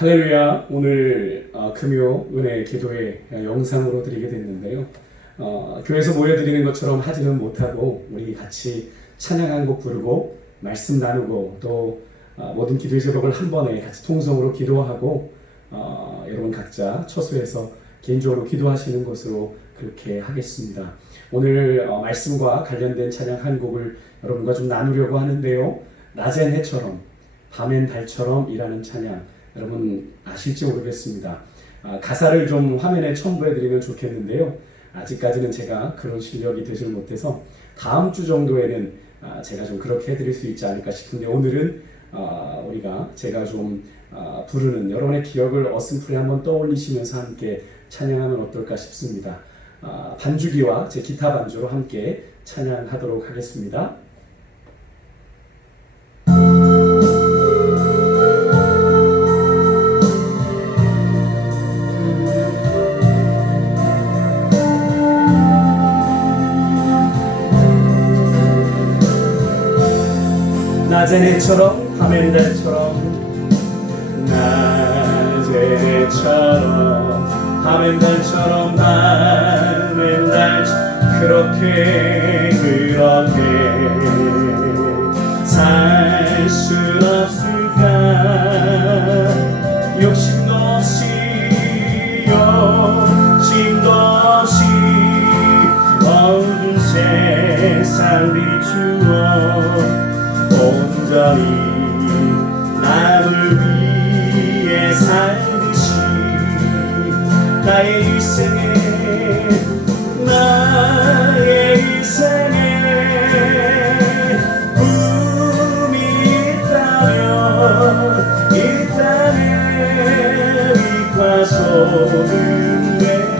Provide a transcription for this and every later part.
할렐루야. 오늘 금요 은혜 기도회 영상으로 드리게 됐는데요. 교회에서 모여드리는 것처럼 하지는 못하고 우리 같이 찬양 한 곡 부르고 말씀 나누고 또 모든 기도의 제목을 한 번에 같이 통성으로 기도하고 여러분 각자 처소에서 개인적으로 기도하시는 것으로 그렇게 하겠습니다. 오늘 말씀과 관련된 찬양 한 곡을 여러분과 좀 나누려고 하는데요. 낮엔 해처럼 밤엔 달처럼 이라는 찬양, 여러분 아실지 모르겠습니다. 가사를 좀 화면에 첨부해드리면 좋겠는데요. 아직까지는 제가 그런 실력이 되질 못해서 다음 주 정도에는 제가 좀 그렇게 해드릴 수 있지 않을까 싶은데, 오늘은 제가 좀 부르는 여러분의 기억을 어슴푸레 한번 떠올리시면서 함께 찬양하면 어떨까 싶습니다. 반주기와 제 기타 반주로 함께 찬양하도록 하겠습니다. 낮엔 해처럼 밤엔 달처럼, 낮엔 해처럼 밤엔 달처럼, 밤엔 달처럼 그렇게 살 순 없을까. 욕심도 없이 어두운 세상 비추어 온전히 나를 위해 살듯이 나의 일생에 꿈이 있다면 빛과 소금 되어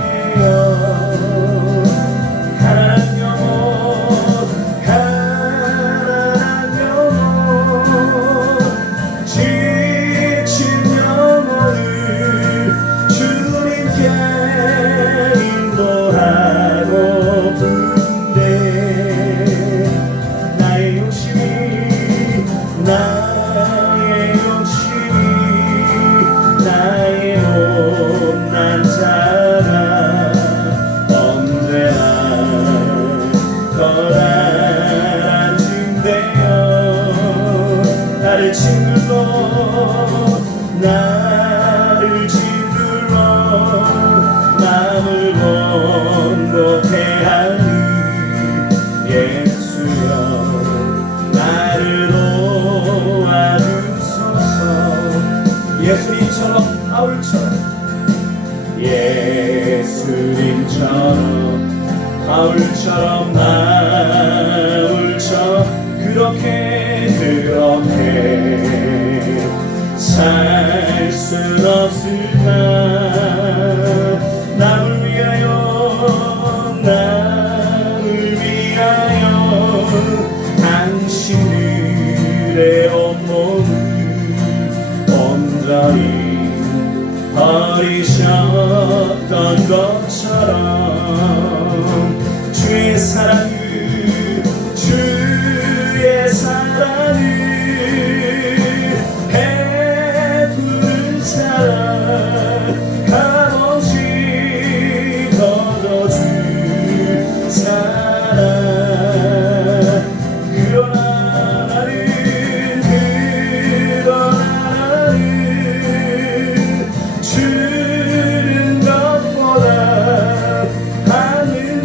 나를 짓눌러 마음을 원곡해 하니 예수여 나를 도와주소서. 예수님처럼 바울처럼 나울처럼 그렇게 살 순 없을까. 나를 위하여 당신들의 온몸을 온전히 버리셨던 것처럼 주의 사랑을 주는 것보다 하는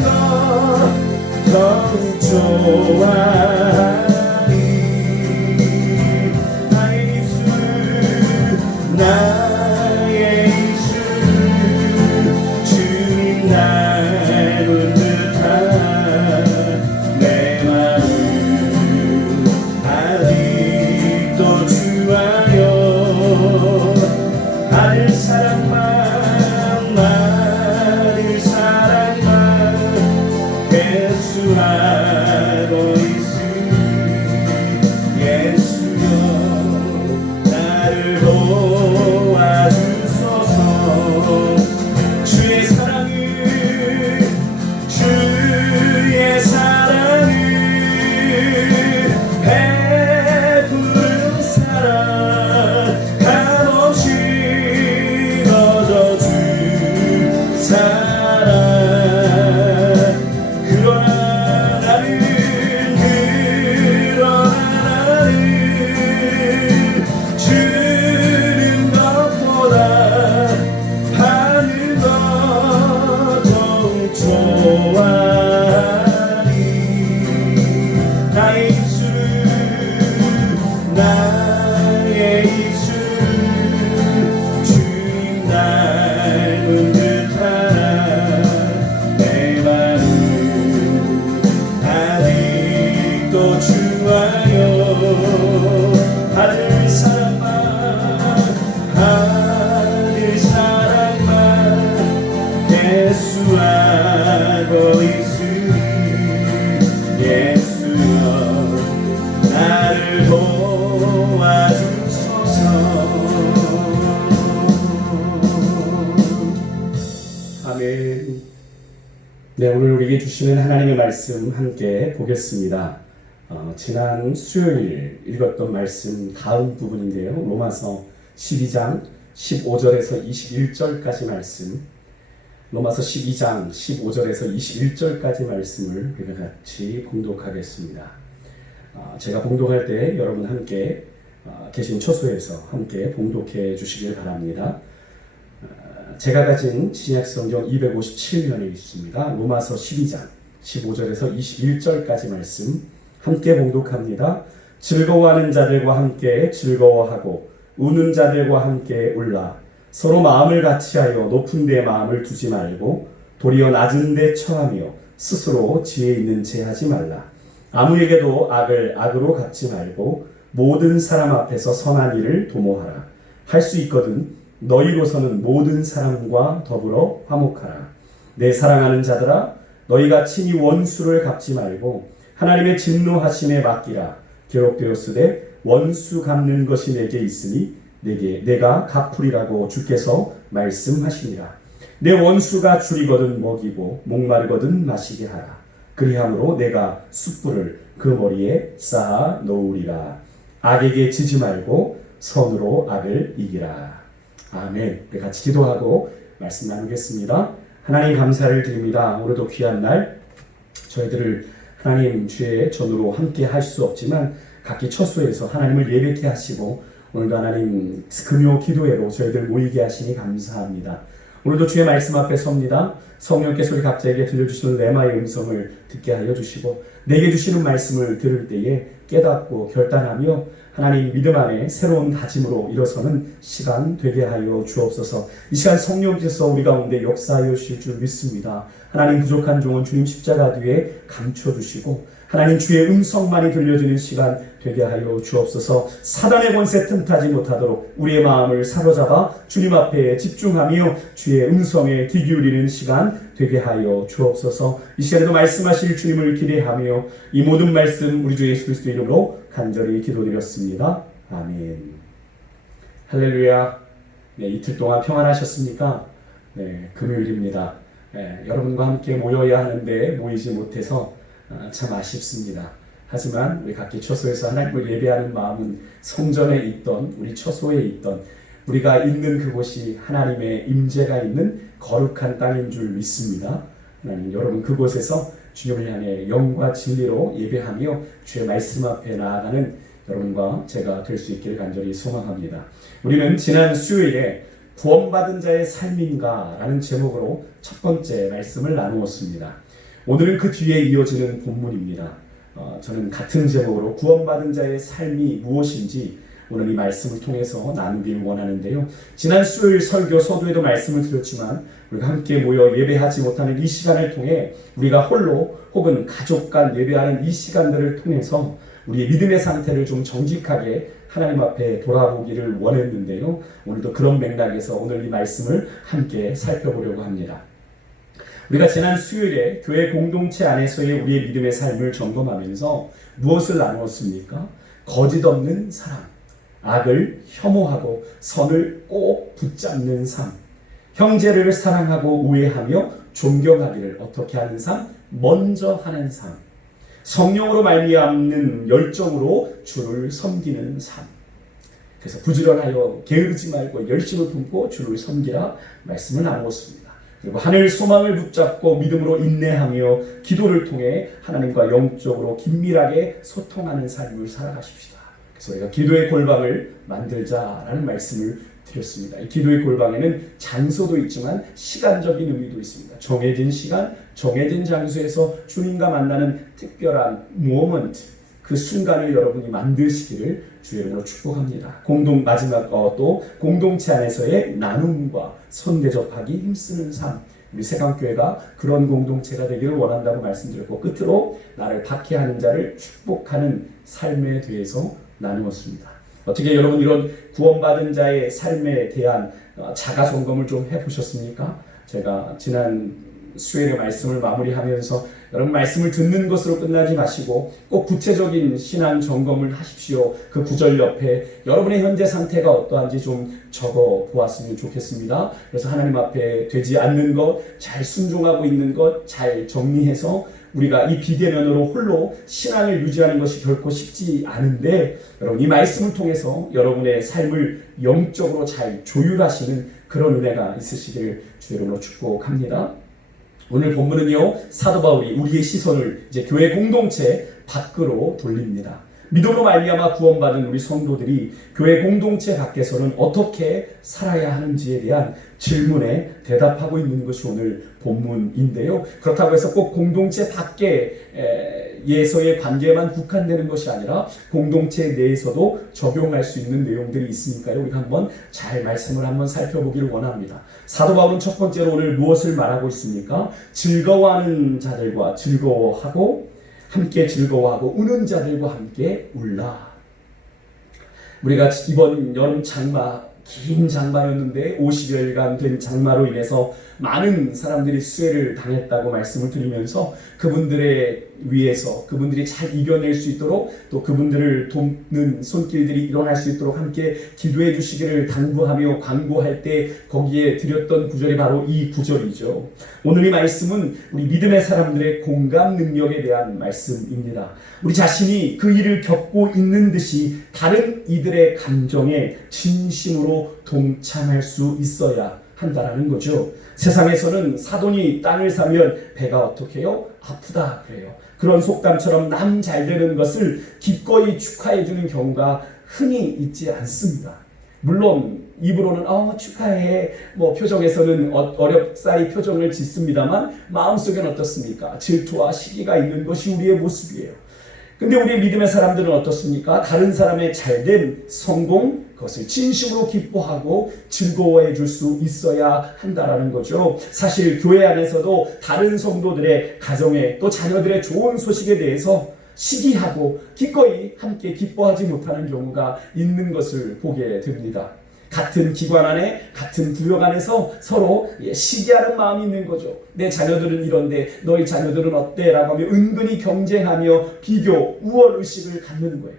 것 안수하고 있으니 예수여 나를 도와주소서. 아멘. 네, 오늘 우리에게 주시는 하나님의 말씀 함께 보겠습니다. 지난 수요일 읽었던 말씀 다음 부분인데요. 로마서 12장 15절에서 21절까지 말씀, 로마서 12장 15절에서 21절까지 말씀을 우리가 같이 봉독하겠습니다. 제가 봉독할 때 여러분 함께 계신 처소에서 함께 봉독해 주시길 바랍니다. 제가 가진 신약성경 257면에 있습니다. 로마서 12장 15절에서 21절까지 말씀 함께 봉독합니다. 즐거워하는 자들과 함께 즐거워하고 우는 자들과 함께 울라. 서로 마음을 같이하여 높은 데 마음을 두지 말고 도리어 낮은 데 처하며 스스로 지혜 있는 채 하지 말라. 아무에게도 악을 악으로 갚지 말고 모든 사람 앞에서 선한 일을 도모하라. 할 수 있거든 너희로서는 모든 사람과 더불어 화목하라. 내 사랑하는 자들아, 너희가 친히 원수를 갚지 말고 하나님의 진노하심에 맡기라. 기록되었으되 원수 갚는 것이 내게 있으니 내가 갚으리라고 주께서 말씀하시니라. 내 원수가 줄이거든 먹이고 목마르거든 마시게 하라. 그리함으로 내가 숯불을 그 머리에 쌓아 놓으리라. 악에게 지지 말고 선으로 악을 이기라. 아멘. 우리 같이 기도하고 말씀 나누겠습니다. 하나님 감사를 드립니다. 오늘도 귀한 날 저희들을 하나님 주의 전으로 함께 할 수 없지만 각기 처소에서 하나님을 예배케 하시고 오늘도 하나님 금요 기도회로 저희들 모이게 하시니 감사합니다. 오늘도 주의 말씀 앞에 섭니다. 성령께서 우리 각자에게 들려주시는 레마의 음성을 듣게 하여 주시고 내게 주시는 말씀을 들을 때에 깨닫고 결단하며 하나님 믿음 안에 새로운 다짐으로 일어서는 시간 되게 하여 주옵소서. 이 시간 성령께서 우리 가운데 역사하여 주실 줄 믿습니다. 하나님 부족한 종은 주님 십자가 뒤에 감춰주시고 하나님 주의 음성만이 들려주는 시간 되게 하여 주옵소서. 사단의 권세 틈타지 못하도록 우리의 마음을 사로잡아 주님 앞에 집중하며 주의 음성에 귀 기울이는 시간 되게 하여 주옵소서. 이 시간에도 말씀하실 주님을 기대하며 이 모든 말씀 우리 주 예수 그리스도 이름으로 간절히 기도드렸습니다. 아멘. 할렐루야. 네, 이틀 동안 평안하셨습니까? 네, 금요일입니다. 네, 여러분과 함께 모여야 하는데 모이지 못해서 참 아쉽습니다. 하지만 우리 각기 처소에서 하나님을 예배하는 마음은 성전에 있던 우리 처소에 있던 우리가 있는 그곳이 하나님의 임재가 있는 거룩한 땅인 줄 믿습니다. 하나님 여러분 그곳에서 주님을 향해 영과 진리로 예배하며 주의 말씀 앞에 나아가는 여러분과 제가 될 수 있기를 간절히 소망합니다. 우리는 지난 수요일에 구원받은 자의 삶인가 라는 제목으로 첫 번째 말씀을 나누었습니다. 오늘은 그 뒤에 이어지는 본문입니다. 저는 같은 제목으로 구원받은 자의 삶이 무엇인지 오늘 이 말씀을 통해서 나누길 원하는데요. 지난 수요일 설교 서두에도 말씀을 드렸지만 우리가 함께 모여 예배하지 못하는 이 시간을 통해 우리가 홀로 혹은 가족 간 예배하는 이 시간들을 통해서 우리의 믿음의 상태를 좀 정직하게 하나님 앞에 돌아보기를 원했는데요. 오늘도 그런 맥락에서 오늘 이 말씀을 함께 살펴보려고 합니다. 우리가 지난 수요일에 교회 공동체 안에서의 우리의 믿음의 삶을 점검하면서 무엇을 나누었습니까? 거짓 없는 사랑, 악을 혐오하고 선을 꼭 붙잡는 삶, 형제를 사랑하고 우애하며 존경하기를 어떻게 하는 삶? 먼저 하는 삶, 성령으로 말미암는 열정으로 주를 섬기는 삶. 그래서 부지런하여 게으르지 말고 열심을 품고 주를 섬기라 말씀을 나누었습니다. 그리고 하늘 소망을 붙잡고 믿음으로 인내하며 기도를 통해 하나님과 영적으로 긴밀하게 소통하는 삶을 살아가십시다. 그래서 우리가 기도의 골방을 만들자라는 말씀을 드렸습니다. 이 기도의 골방에는 장소도 있지만 시간적인 의미도 있습니다. 정해진 시간, 정해진 장소에서 주님과 만나는 특별한 모먼트, 그 순간을 여러분이 만드시기를 주의 이름으로 축복합니다. 마지막 또 공동체 안에서의 나눔과 손대접하기 힘쓰는 삶, 우리 세강교회가 그런 공동체가 되기를 원한다고 말씀드렸고 끝으로 나를 박해하는 자를 축복하는 삶에 대해서 나누었습니다. 어떻게 여러분 이런 구원받은 자의 삶에 대한 자가점검을 좀 해보셨습니까? 제가 지난 수요일의 말씀을 마무리하면서 여러분 말씀을 듣는 것으로 끝나지 마시고 꼭 구체적인 신앙 점검을 하십시오. 그 구절 옆에 여러분의 현재 상태가 어떠한지 좀 적어 보았으면 좋겠습니다. 그래서 하나님 앞에 되지 않는 것, 잘 순종하고 있는 것 잘 정리해서 우리가 이 비대면으로 홀로 신앙을 유지하는 것이 결코 쉽지 않은데 여러분 이 말씀을 통해서 여러분의 삶을 영적으로 잘 조율하시는 그런 은혜가 있으시기를 주의 이름으로 축복합니다. 오늘 본문은요, 사도 바울이 우리의 시선을 이제 교회 공동체 밖으로 돌립니다. 믿음으로 말미암아 구원받은 우리 성도들이 교회 공동체 밖에서는 어떻게 살아야 하는지에 대한 질문에 대답하고 있는 것이 오늘 본문인데요. 그렇다고 해서 꼭 공동체 밖에서의 관계만 국한되는 것이 아니라 공동체 내에서도 적용할 수 있는 내용들이 있으니까요. 우리가 한번 잘 말씀을 한번 살펴보기를 원합니다. 사도 바울은 첫 번째로 오늘 무엇을 말하고 있습니까? 즐거워하는 자들과 즐거워하고 함께 즐거워하고 우는 자들과 함께 울라. 우리가 이번 여름 장마, 긴 장마였는데 50여일간 된 장마로 인해서 많은 사람들이 수해를 당했다고 말씀을 드리면서 그분들의 위해서 그분들이 잘 이겨낼 수 있도록 또 그분들을 돕는 손길들이 일어날 수 있도록 함께 기도해 주시기를 당부하며 광고할 때 거기에 드렸던 구절이 바로 이 구절이죠. 오늘 이 말씀은 우리 믿음의 사람들의 공감 능력에 대한 말씀입니다. 우리 자신이 그 일을 겪고 있는 듯이 다른 이들의 감정에 진심으로 동참할 수 있어야 한다라는 거죠. 세상에서는 사돈이 땅을 사면 배가 어떻게 해요? 아프다 그래요. 그런 속담처럼 남 잘 되는 것을 기꺼이 축하해 주는 경우가 흔히 있지 않습니다. 물론 입으로는 축하해 표정에서는 어렵사리 표정을 짓습니다만 마음속엔 어떻습니까? 질투와 시기가 있는 것이 우리의 모습이에요. 근데 우리 믿음의 사람들은 어떻습니까? 다른 사람의 잘됨, 성공, 그것을 진심으로 기뻐하고 즐거워해 줄 수 있어야 한다라는 거죠. 사실 교회 안에서도 다른 성도들의 가정에 또 자녀들의 좋은 소식에 대해서 시기하고 기꺼이 함께 기뻐하지 못하는 경우가 있는 것을 보게 됩니다. 같은 기관 안에 같은 구역 안에서 서로 시기하는 마음이 있는 거죠. 내 자녀들은 이런데 너희 자녀들은 어때? 라고 하며 은근히 경쟁하며 비교, 우월의식을 갖는 거예요.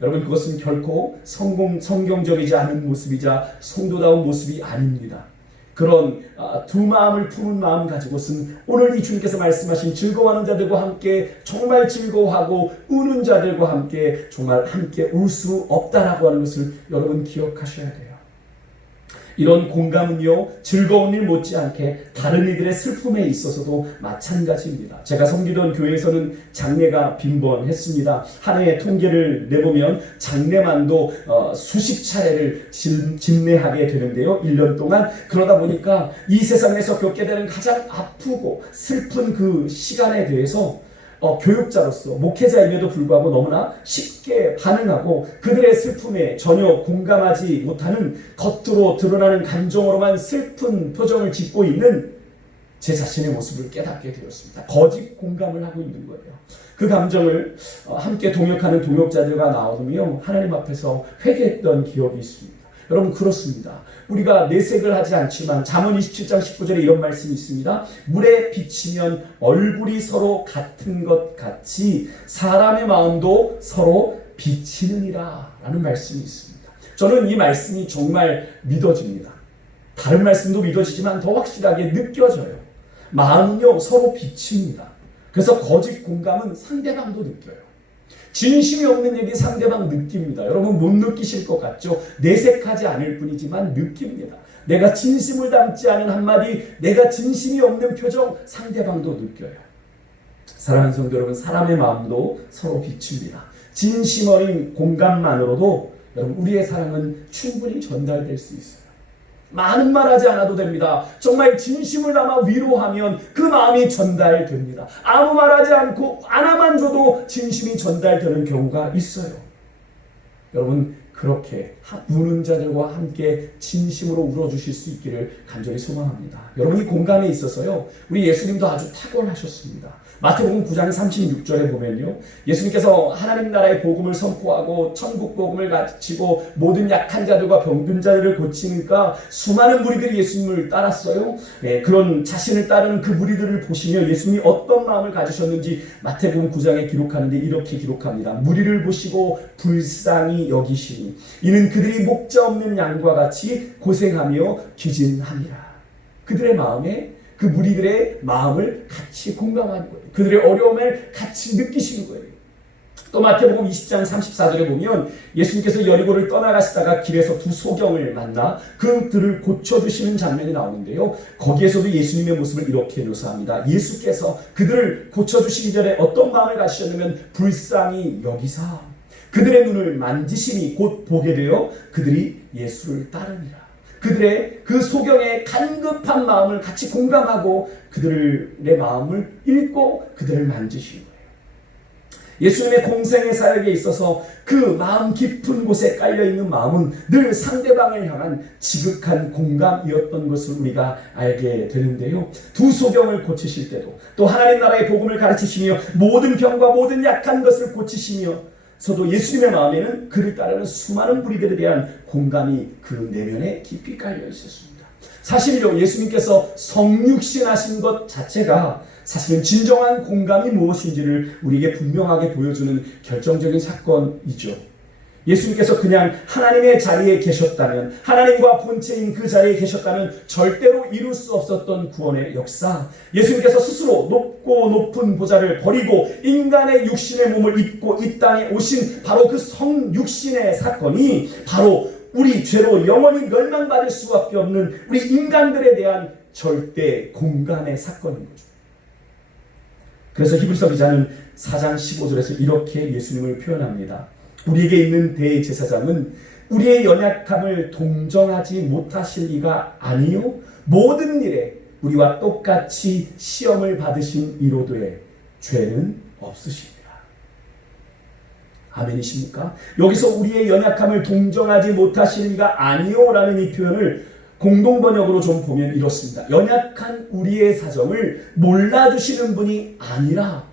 여러분 그것은 결코 성경적이지 않은 모습이자 성도다운 모습이 아닙니다. 그런 두 마음을 품은 마음 가지고서는 오늘 이 주님께서 말씀하신 즐거워하는 자들과 함께 정말 즐거워하고 우는 자들과 함께 정말 함께 울 수 없다라고 하는 것을 여러분 기억하셔야 돼요. 이런 공감은요 즐거운 일 못지않게 다른 이들의 슬픔에 있어서도 마찬가지입니다. 제가 섬기던 교회에서는 장례가 빈번했습니다. 한 해의 통계를 내보면 장례만도 수십 차례를 진례하게 되는데요. 1년 동안. 그러다 보니까 이 세상에서 겪게 되는 가장 아프고 슬픈 그 시간에 대해서 교육자로서 목회자임에도 불구하고 너무나 쉽게 반응하고 그들의 슬픔에 전혀 공감하지 못하는 겉으로 드러나는 감정으로만 슬픈 표정을 짓고 있는 제 자신의 모습을 깨닫게 되었습니다. 거짓 공감을 하고 있는 거예요. 그 감정을 함께 동역하는 동역자들과 나오며 하나님 앞에서 회개했던 기억이 있습니다. 여러분 그렇습니다. 우리가 내색을 하지 않지만 잠언 27장 19절에 이런 말씀이 있습니다. 물에 비치면 얼굴이 서로 같은 것 같이 사람의 마음도 서로 비치느니라 라는 말씀이 있습니다. 저는 이 말씀이 정말 믿어집니다. 다른 말씀도 믿어지지만 더 확실하게 느껴져요. 마음은요 서로 비칩니다. 그래서 거짓 공감은 상대방도 느껴요. 진심이 없는 얘기 상대방 느낍니다. 여러분 못 느끼실 것 같죠? 내색하지 않을 뿐이지만 느낍니다. 내가 진심을 담지 않은 한마디, 내가 진심이 없는 표정 상대방도 느껴요. 사랑하는 성도 여러분, 사람의 마음도 서로 비춥니다. 진심 어린 공감만으로도 여러분 우리의 사랑은 충분히 전달될 수 있어요. 많은 말 하지 않아도 됩니다. 정말 진심을 담아 위로하면 그 마음이 전달됩니다. 아무 말 하지 않고 하나만 줘도 진심이 전달되는 경우가 있어요. 여러분 그렇게 우는 자들과 함께 진심으로 울어주실 수 있기를 간절히 소망합니다. 여러분이 공감에 있어서요, 우리 예수님도 아주 탁월하셨습니다. 마태복음 9장 36절에 보면요, 예수님께서 하나님 나라의 복음을 선포하고 천국 복음을 가르치고 모든 약한 자들과 병든 자들을 고치니까 수많은 무리들이 예수님을 따랐어요. 그런 자신을 따르는 그 무리들을 보시며 예수님이 어떤 마음을 가지셨는지 마태복음 9장에 기록하는데 이렇게 기록합니다. 무리를 보시고 불쌍히 여기시니 이는 그들이 목자 없는 양과 같이 고생하며 기진함이라. 그들의 마음에, 그 무리들의 마음을 같이 공감하는 거예요. 그들의 어려움을 같이 느끼시는 거예요. 또 마태복음 20장 34절에 보면 예수님께서 여리고를 떠나가시다가 길에서 두 소경을 만나 그들을 고쳐주시는 장면이 나오는데요, 거기에서도 예수님의 모습을 이렇게 묘사합니다. 예수께서 그들을 고쳐주시기 전에 어떤 마음을 가지셨냐면 불쌍히 여기사 그들의 눈을 만지시니 곧 보게 되어 그들이 예수를 따르니라. 그들의 그 소경의 간급한 마음을 같이 공감하고 그들의 마음을 읽고 그들을 만지신 거예요. 예수님의 공생의 사역에 있어서 그 마음 깊은 곳에 깔려있는 마음은 늘 상대방을 향한 지극한 공감이었던 것을 우리가 알게 되는데요, 두 소경을 고치실 때도 또 하나님 나라의 복음을 가르치시며 모든 병과 모든 약한 것을 고치시며 저도 예수님의 마음에는 그를 따르는 수많은 무리들에 대한 공감이 그 내면에 깊이 깔려 있었습니다. 사실요, 예수님께서 성육신하신 것 자체가 사실은 진정한 공감이 무엇인지를 우리에게 분명하게 보여주는 결정적인 사건이죠. 예수님께서 그냥 하나님의 자리에 계셨다면, 하나님과 본체인 그 자리에 계셨다면 절대로 이룰 수 없었던 구원의 역사, 예수님께서 스스로 높고 높은 보좌를 버리고 인간의 육신의 몸을 입고 이 땅에 오신 바로 그 성육신의 사건이 바로 우리 죄로 영원히 멸망받을 수밖에 없는 우리 인간들에 대한 절대 공감의 사건인 거죠. 그래서 히브리서 기자는 4장 15절에서 이렇게 예수님을 표현합니다. 우리에게 있는 대제사장은 우리의 연약함을 동정하지 못하실 리가 아니요 모든 일에 우리와 똑같이 시험을 받으신 이로도에 죄는 없으십니다. 아멘이십니까? 여기서 우리의 연약함을 동정하지 못하실 리가 아니요 라는 이 표현을 공동번역으로 좀 보면 이렇습니다. 연약한 우리의 사정을 몰라주시는 분이 아니라,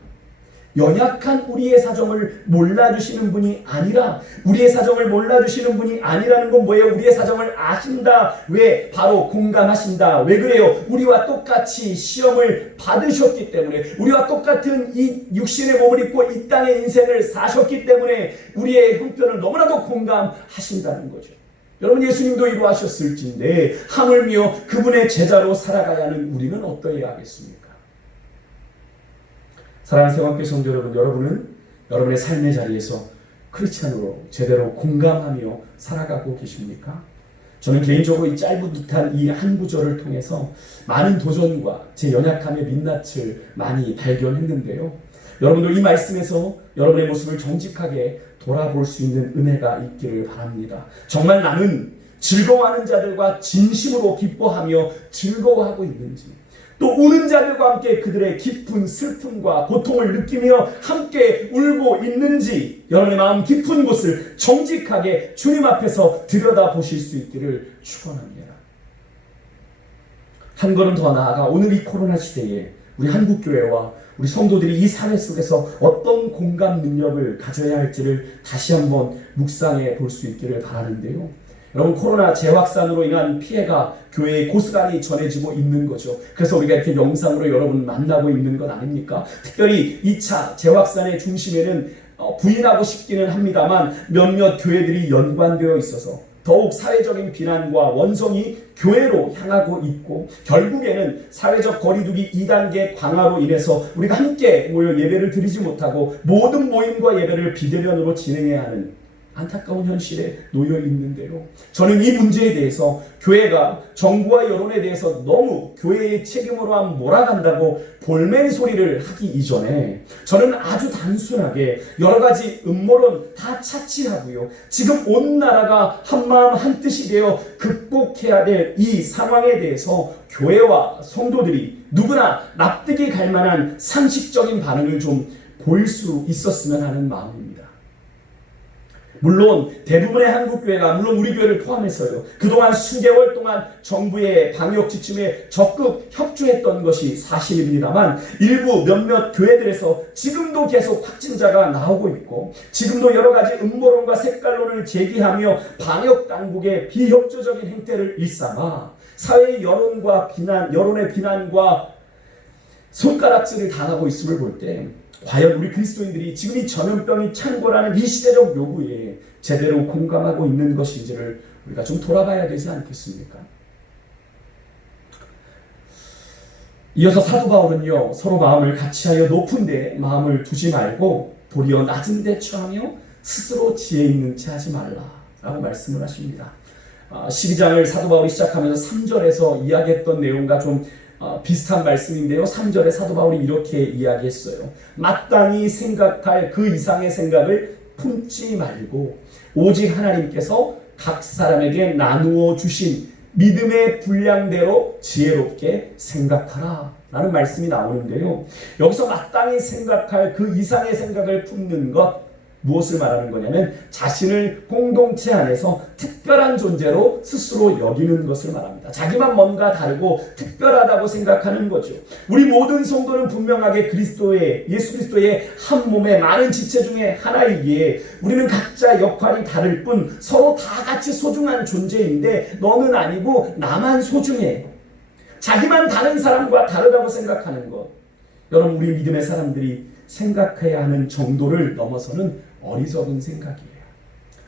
연약한 우리의 사정을 몰라주시는 분이 아니라, 우리의 사정을 몰라주시는 분이 아니라는 건 뭐예요? 우리의 사정을 아신다. 왜? 바로 공감하신다. 왜 그래요? 우리와 똑같이 시험을 받으셨기 때문에, 우리와 똑같은 이 육신의 몸을 입고 이 땅의 인생을 사셨기 때문에 우리의 형편을 너무나도 공감하신다는 거죠. 여러분, 예수님도 이러하셨을진데 하물며 그분의 제자로 살아가야 하는 우리는 어떠해야 하겠습니까? 사랑하는 새감교 성도 여러분, 여러분은 여러분의 삶의 자리에서 크리스찬으로 제대로 공감하며 살아가고 계십니까? 저는 개인적으로 이 짧은 듯한 이 한 구절을 통해서 많은 도전과 제 연약함의 민낯을 많이 발견했는데요, 여러분도 이 말씀에서 여러분의 모습을 정직하게 돌아볼 수 있는 은혜가 있기를 바랍니다. 정말 나는 즐거워하는 자들과 진심으로 기뻐하며 즐거워하고 있는지, 또 우는 자들과 함께 그들의 깊은 슬픔과 고통을 느끼며 함께 울고 있는지, 여러분의 마음 깊은 곳을 정직하게 주님 앞에서 들여다보실 수 있기를 축원합니다. 한 걸음 더 나아가 오늘 이 코로나 시대에 우리 한국교회와 우리 성도들이 이 사회 속에서 어떤 공감 능력을 가져야 할지를 다시 한번 묵상해 볼 수 있기를 바라는데요, 여러분, 코로나 재확산으로 인한 피해가 교회에 고스란히 전해지고 있는 거죠. 그래서 우리가 이렇게 영상으로 여러분 만나고 있는 것 아닙니까? 특별히 2차 재확산의 중심에는 부인하고 싶기는 합니다만 몇몇 교회들이 연관되어 있어서 더욱 사회적인 비난과 원성이 교회로 향하고 있고, 결국에는 사회적 거리두기 2단계 강화로 인해서 우리가 함께 모여 예배를 드리지 못하고 모든 모임과 예배를 비대면으로 진행해야 하는 안타까운 현실에 놓여 있는데요, 저는 이 문제에 대해서 교회가 정부와 여론에 대해서 너무 교회의 책임으로만 몰아간다고 볼멘 소리를 하기 이전에 저는 아주 단순하게 여러 가지 음모론 다 차치하고요, 지금 온 나라가 한마음 한뜻이 되어 극복해야 될 이 상황에 대해서 교회와 성도들이 누구나 납득이 갈 만한 상식적인 반응을 좀 보일 수 있었으면 하는 마음입니다. 물론 대부분의 한국 교회가, 물론 우리 교회를 포함해서요, 그동안 수개월 동안 정부의 방역 지침에 적극 협조했던 것이 사실입니다만, 일부 몇몇 교회들에서 지금도 계속 확진자가 나오고 있고, 지금도 여러 가지 음모론과 색깔론을 제기하며 방역 당국의 비협조적인 행태를 일삼아 사회의 여론의 비난과 손가락질을 당하고 있음을 볼 때, 과연 우리 그리스도인들이 지금 이 전염병이 창궐하는 이 시대적 요구에 제대로 공감하고 있는 것인지를 우리가 좀 돌아봐야 되지 않겠습니까? 이어서 사도 바울은요, 서로 마음을 같이하여 높은 데 마음을 두지 말고 도리어 낮은 데 처하며 스스로 지혜 있는 채 하지 말라 라고 말씀을 하십니다. 12장을 사도 바울이 시작하면서 3절에서 이야기했던 내용과 좀 비슷한 말씀인데요. 3절에 사도 바울이 이렇게 이야기했어요. 마땅히 생각할 그 이상의 생각을 품지 말고 오직 하나님께서 각 사람에게 나누어 주신 믿음의 분량대로 지혜롭게 생각하라 라는 말씀이 나오는데요. 여기서 마땅히 생각할 그 이상의 생각을 품는 것, 무엇을 말하는 거냐면 자신을 공동체 안에서 특별한 존재로 스스로 여기는 것을 말합니다. 자기만 뭔가 다르고 특별하다고 생각하는 거죠. 우리 모든 성도는 분명하게 예수 그리스도의 한 몸의 많은 지체 중에 하나이기에 우리는 각자 역할이 다를 뿐 서로 다 같이 소중한 존재인데, 너는 아니고 나만 소중해. 자기만 다른 사람과 다르다고 생각하는 것, 여러분, 우리 믿음의 사람들이 생각해야 하는 정도를 넘어서는 어리석은 생각이에요.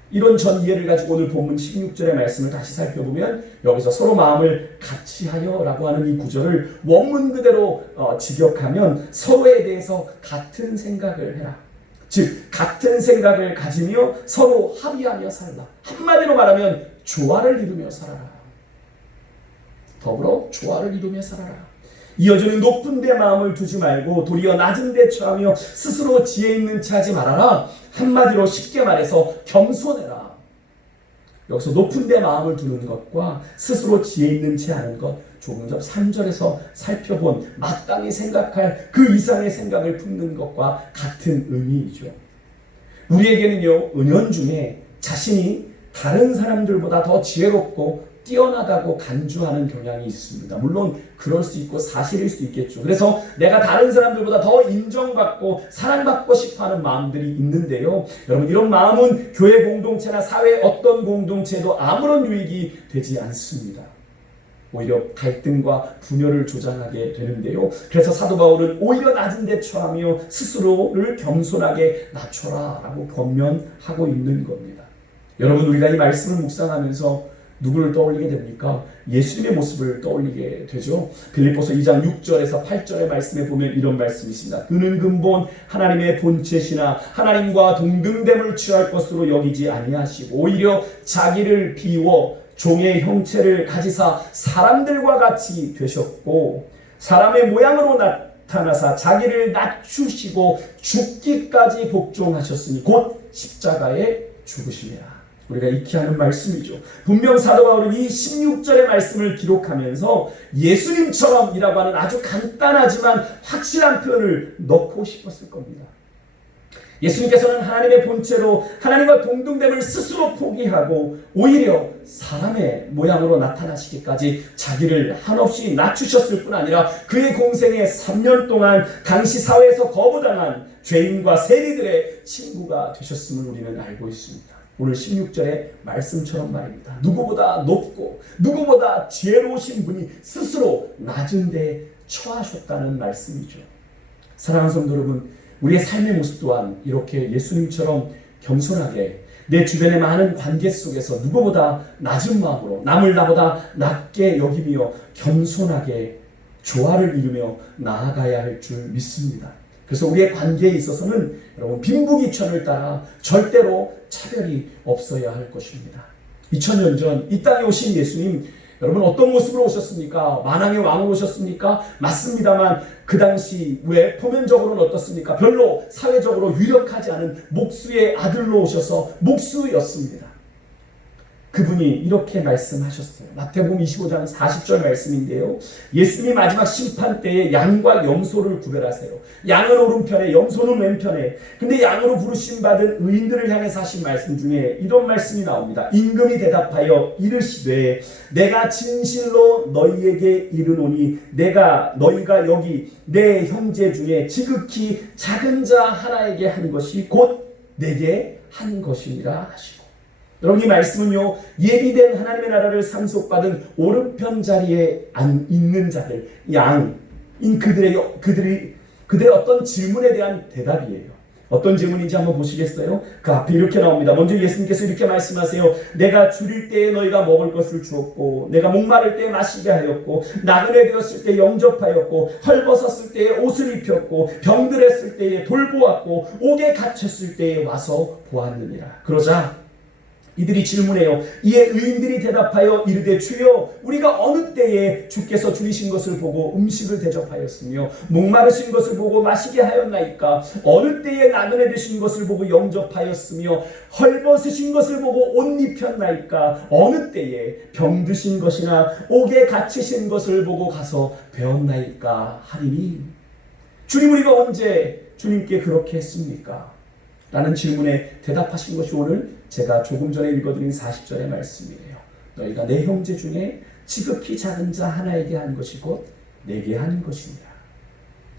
이런 전 이해를 가지고 오늘 본문 16절의 말씀을 다시 살펴보면, 여기서 서로 마음을 같이 하여 라고 하는 이 구절을 원문 그대로 직역하면 서로에 대해서 같은 생각을 해라, 즉 같은 생각을 가지며 서로 합의하며 살라. 한마디로 말하면 조화를 이루며 살아라. 더불어 조화를 이루며 살아라. 이어지는 높은 데 마음을 두지 말고 도리어 낮은 데 처하며 스스로 지혜 있는 채 하지 말아라. 한마디로 쉽게 말해서 겸손해라. 여기서 높은 데 마음을 두는 것과 스스로 지혜 있는 채 하는 것, 조금 전 3절에서 살펴본 마땅히 생각할 그 이상의 생각을 품는 것과 같은 의미이죠. 우리에게는요, 은연중에 자신이 다른 사람들보다 더 지혜롭고 뛰어나다고 간주하는 경향이 있습니다. 물론 그럴 수 있고 사실일 수 있겠죠. 그래서 내가 다른 사람들보다 더 인정받고 사랑받고 싶어하는 마음들이 있는데요. 여러분, 이런 마음은 교회 공동체나 사회 어떤 공동체도 아무런 유익이 되지 않습니다. 오히려 갈등과 분열을 조장하게 되는데요. 그래서 사도 바울은 오히려 낮은 데 처하며 스스로를 겸손하게 낮춰라 라고 권면하고 있는 겁니다. 여러분, 우리가 이 말씀을 묵상하면서 누구를 떠올리게 됩니까? 예수님의 모습을 떠올리게 되죠. 빌립보서 2장 6절에서 8절의 말씀에 보면 이런 말씀이 있습니다. 그는 근본 하나님의 본체시나 하나님과 동등됨을 취할 것으로 여기지 아니하시고 오히려 자기를 비워 종의 형체를 가지사 사람들과 같이 되셨고 사람의 모양으로 나타나사 자기를 낮추시고 죽기까지 복종하셨으니 곧 십자가에 죽으시리라. 우리가 익히 하는 말씀이죠. 분명 사도 바울은 이 16절의 말씀을 기록하면서 예수님처럼이라고 하는 아주 간단하지만 확실한 표현을 넣고 싶었을 겁니다. 예수님께서는 하나님의 본체로 하나님과 동등됨을 스스로 포기하고 오히려 사람의 모양으로 나타나시기까지 자기를 한없이 낮추셨을 뿐 아니라 그의 공생의 3년 동안 당시 사회에서 거부당한 죄인과 세리들의 친구가 되셨음을 우리는 알고 있습니다. 오늘 16절의 말씀처럼 말입니다. 누구보다 높고 누구보다 지혜로우신 분이 스스로 낮은 데 처하셨다는 말씀이죠. 사랑하는 성도 여러분, 우리의 삶의 모습 또한 이렇게 예수님처럼 겸손하게 내 주변의 많은 관계 속에서 누구보다 낮은 마음으로 남을 나보다 낮게 여기며 겸손하게 조화를 이루며 나아가야 할 줄 믿습니다. 그래서 우리의 관계에 있어서는 여러분 빈부귀천을 따라 절대로 차별이 없어야 할 것입니다. 2000년 전 이 땅에 오신 예수님, 여러분 어떤 모습으로 오셨습니까? 만왕의 왕으로 오셨습니까? 맞습니다만 그 당시 왜 표면적으로는 어떻습니까? 별로 사회적으로 유력하지 않은 목수의 아들로 오셔서 목수였습니다. 그분이 이렇게 말씀하셨어요. 마태복음 25장 40절 말씀인데요. 예수님이 마지막 심판 때에 양과 염소를 구별하세요. 양은 오른편에 염소는 왼편에. 근데 양으로 부르심 받은 의인들을 향해서 하신 말씀 중에 이런 말씀이 나옵니다. 임금이 대답하여 이르시되 내가 진실로 너희에게 이르노니 너희가 여기 내 형제 중에 지극히 작은 자 하나에게 한 것이 곧 내게 한 것이니라 하시고, 여러분 이 말씀은요, 예비된 하나님의 나라를 상속받은 오른편 자리에 있는 자들, 양인 그들의 어떤 질문에 대한 대답이에요. 어떤 질문인지 한번 보시겠어요? 그 앞에 이렇게 나옵니다. 먼저 예수님께서 이렇게 말씀하세요. 내가 줄일 때에 너희가 먹을 것을 주었고, 내가 목마를 때에 마시게 하였고, 나그네 되었을 때 영접하였고, 헐벗었을 때에 옷을 입혔고, 병들었을 때에 돌보았고, 옥에 갇혔을 때에 와서 보았느니라. 그러자 이들이 질문해요. 이에 의인들이 대답하여 이르되 주여 우리가 어느 때에 주께서 줄이신 것을 보고 음식을 대접하였으며 목마르신 것을 보고 마시게 하였나이까? 어느 때에 나그네 되신 것을 보고 영접하였으며 헐벗으신 것을 보고 옷 입혔나이까? 어느 때에 병드신 것이나 옥에 갇히신 것을 보고 가서 배웠나이까? 하리니 주님 우리가 언제 주님께 그렇게 했습니까? 라는 질문에 대답하신 것이 오늘 제가 조금 전에 읽어드린 40절의 말씀이에요. 너희가 내 형제 중에 지극히 작은 자 하나에게 한 것이 곧 내게 한 것이니라.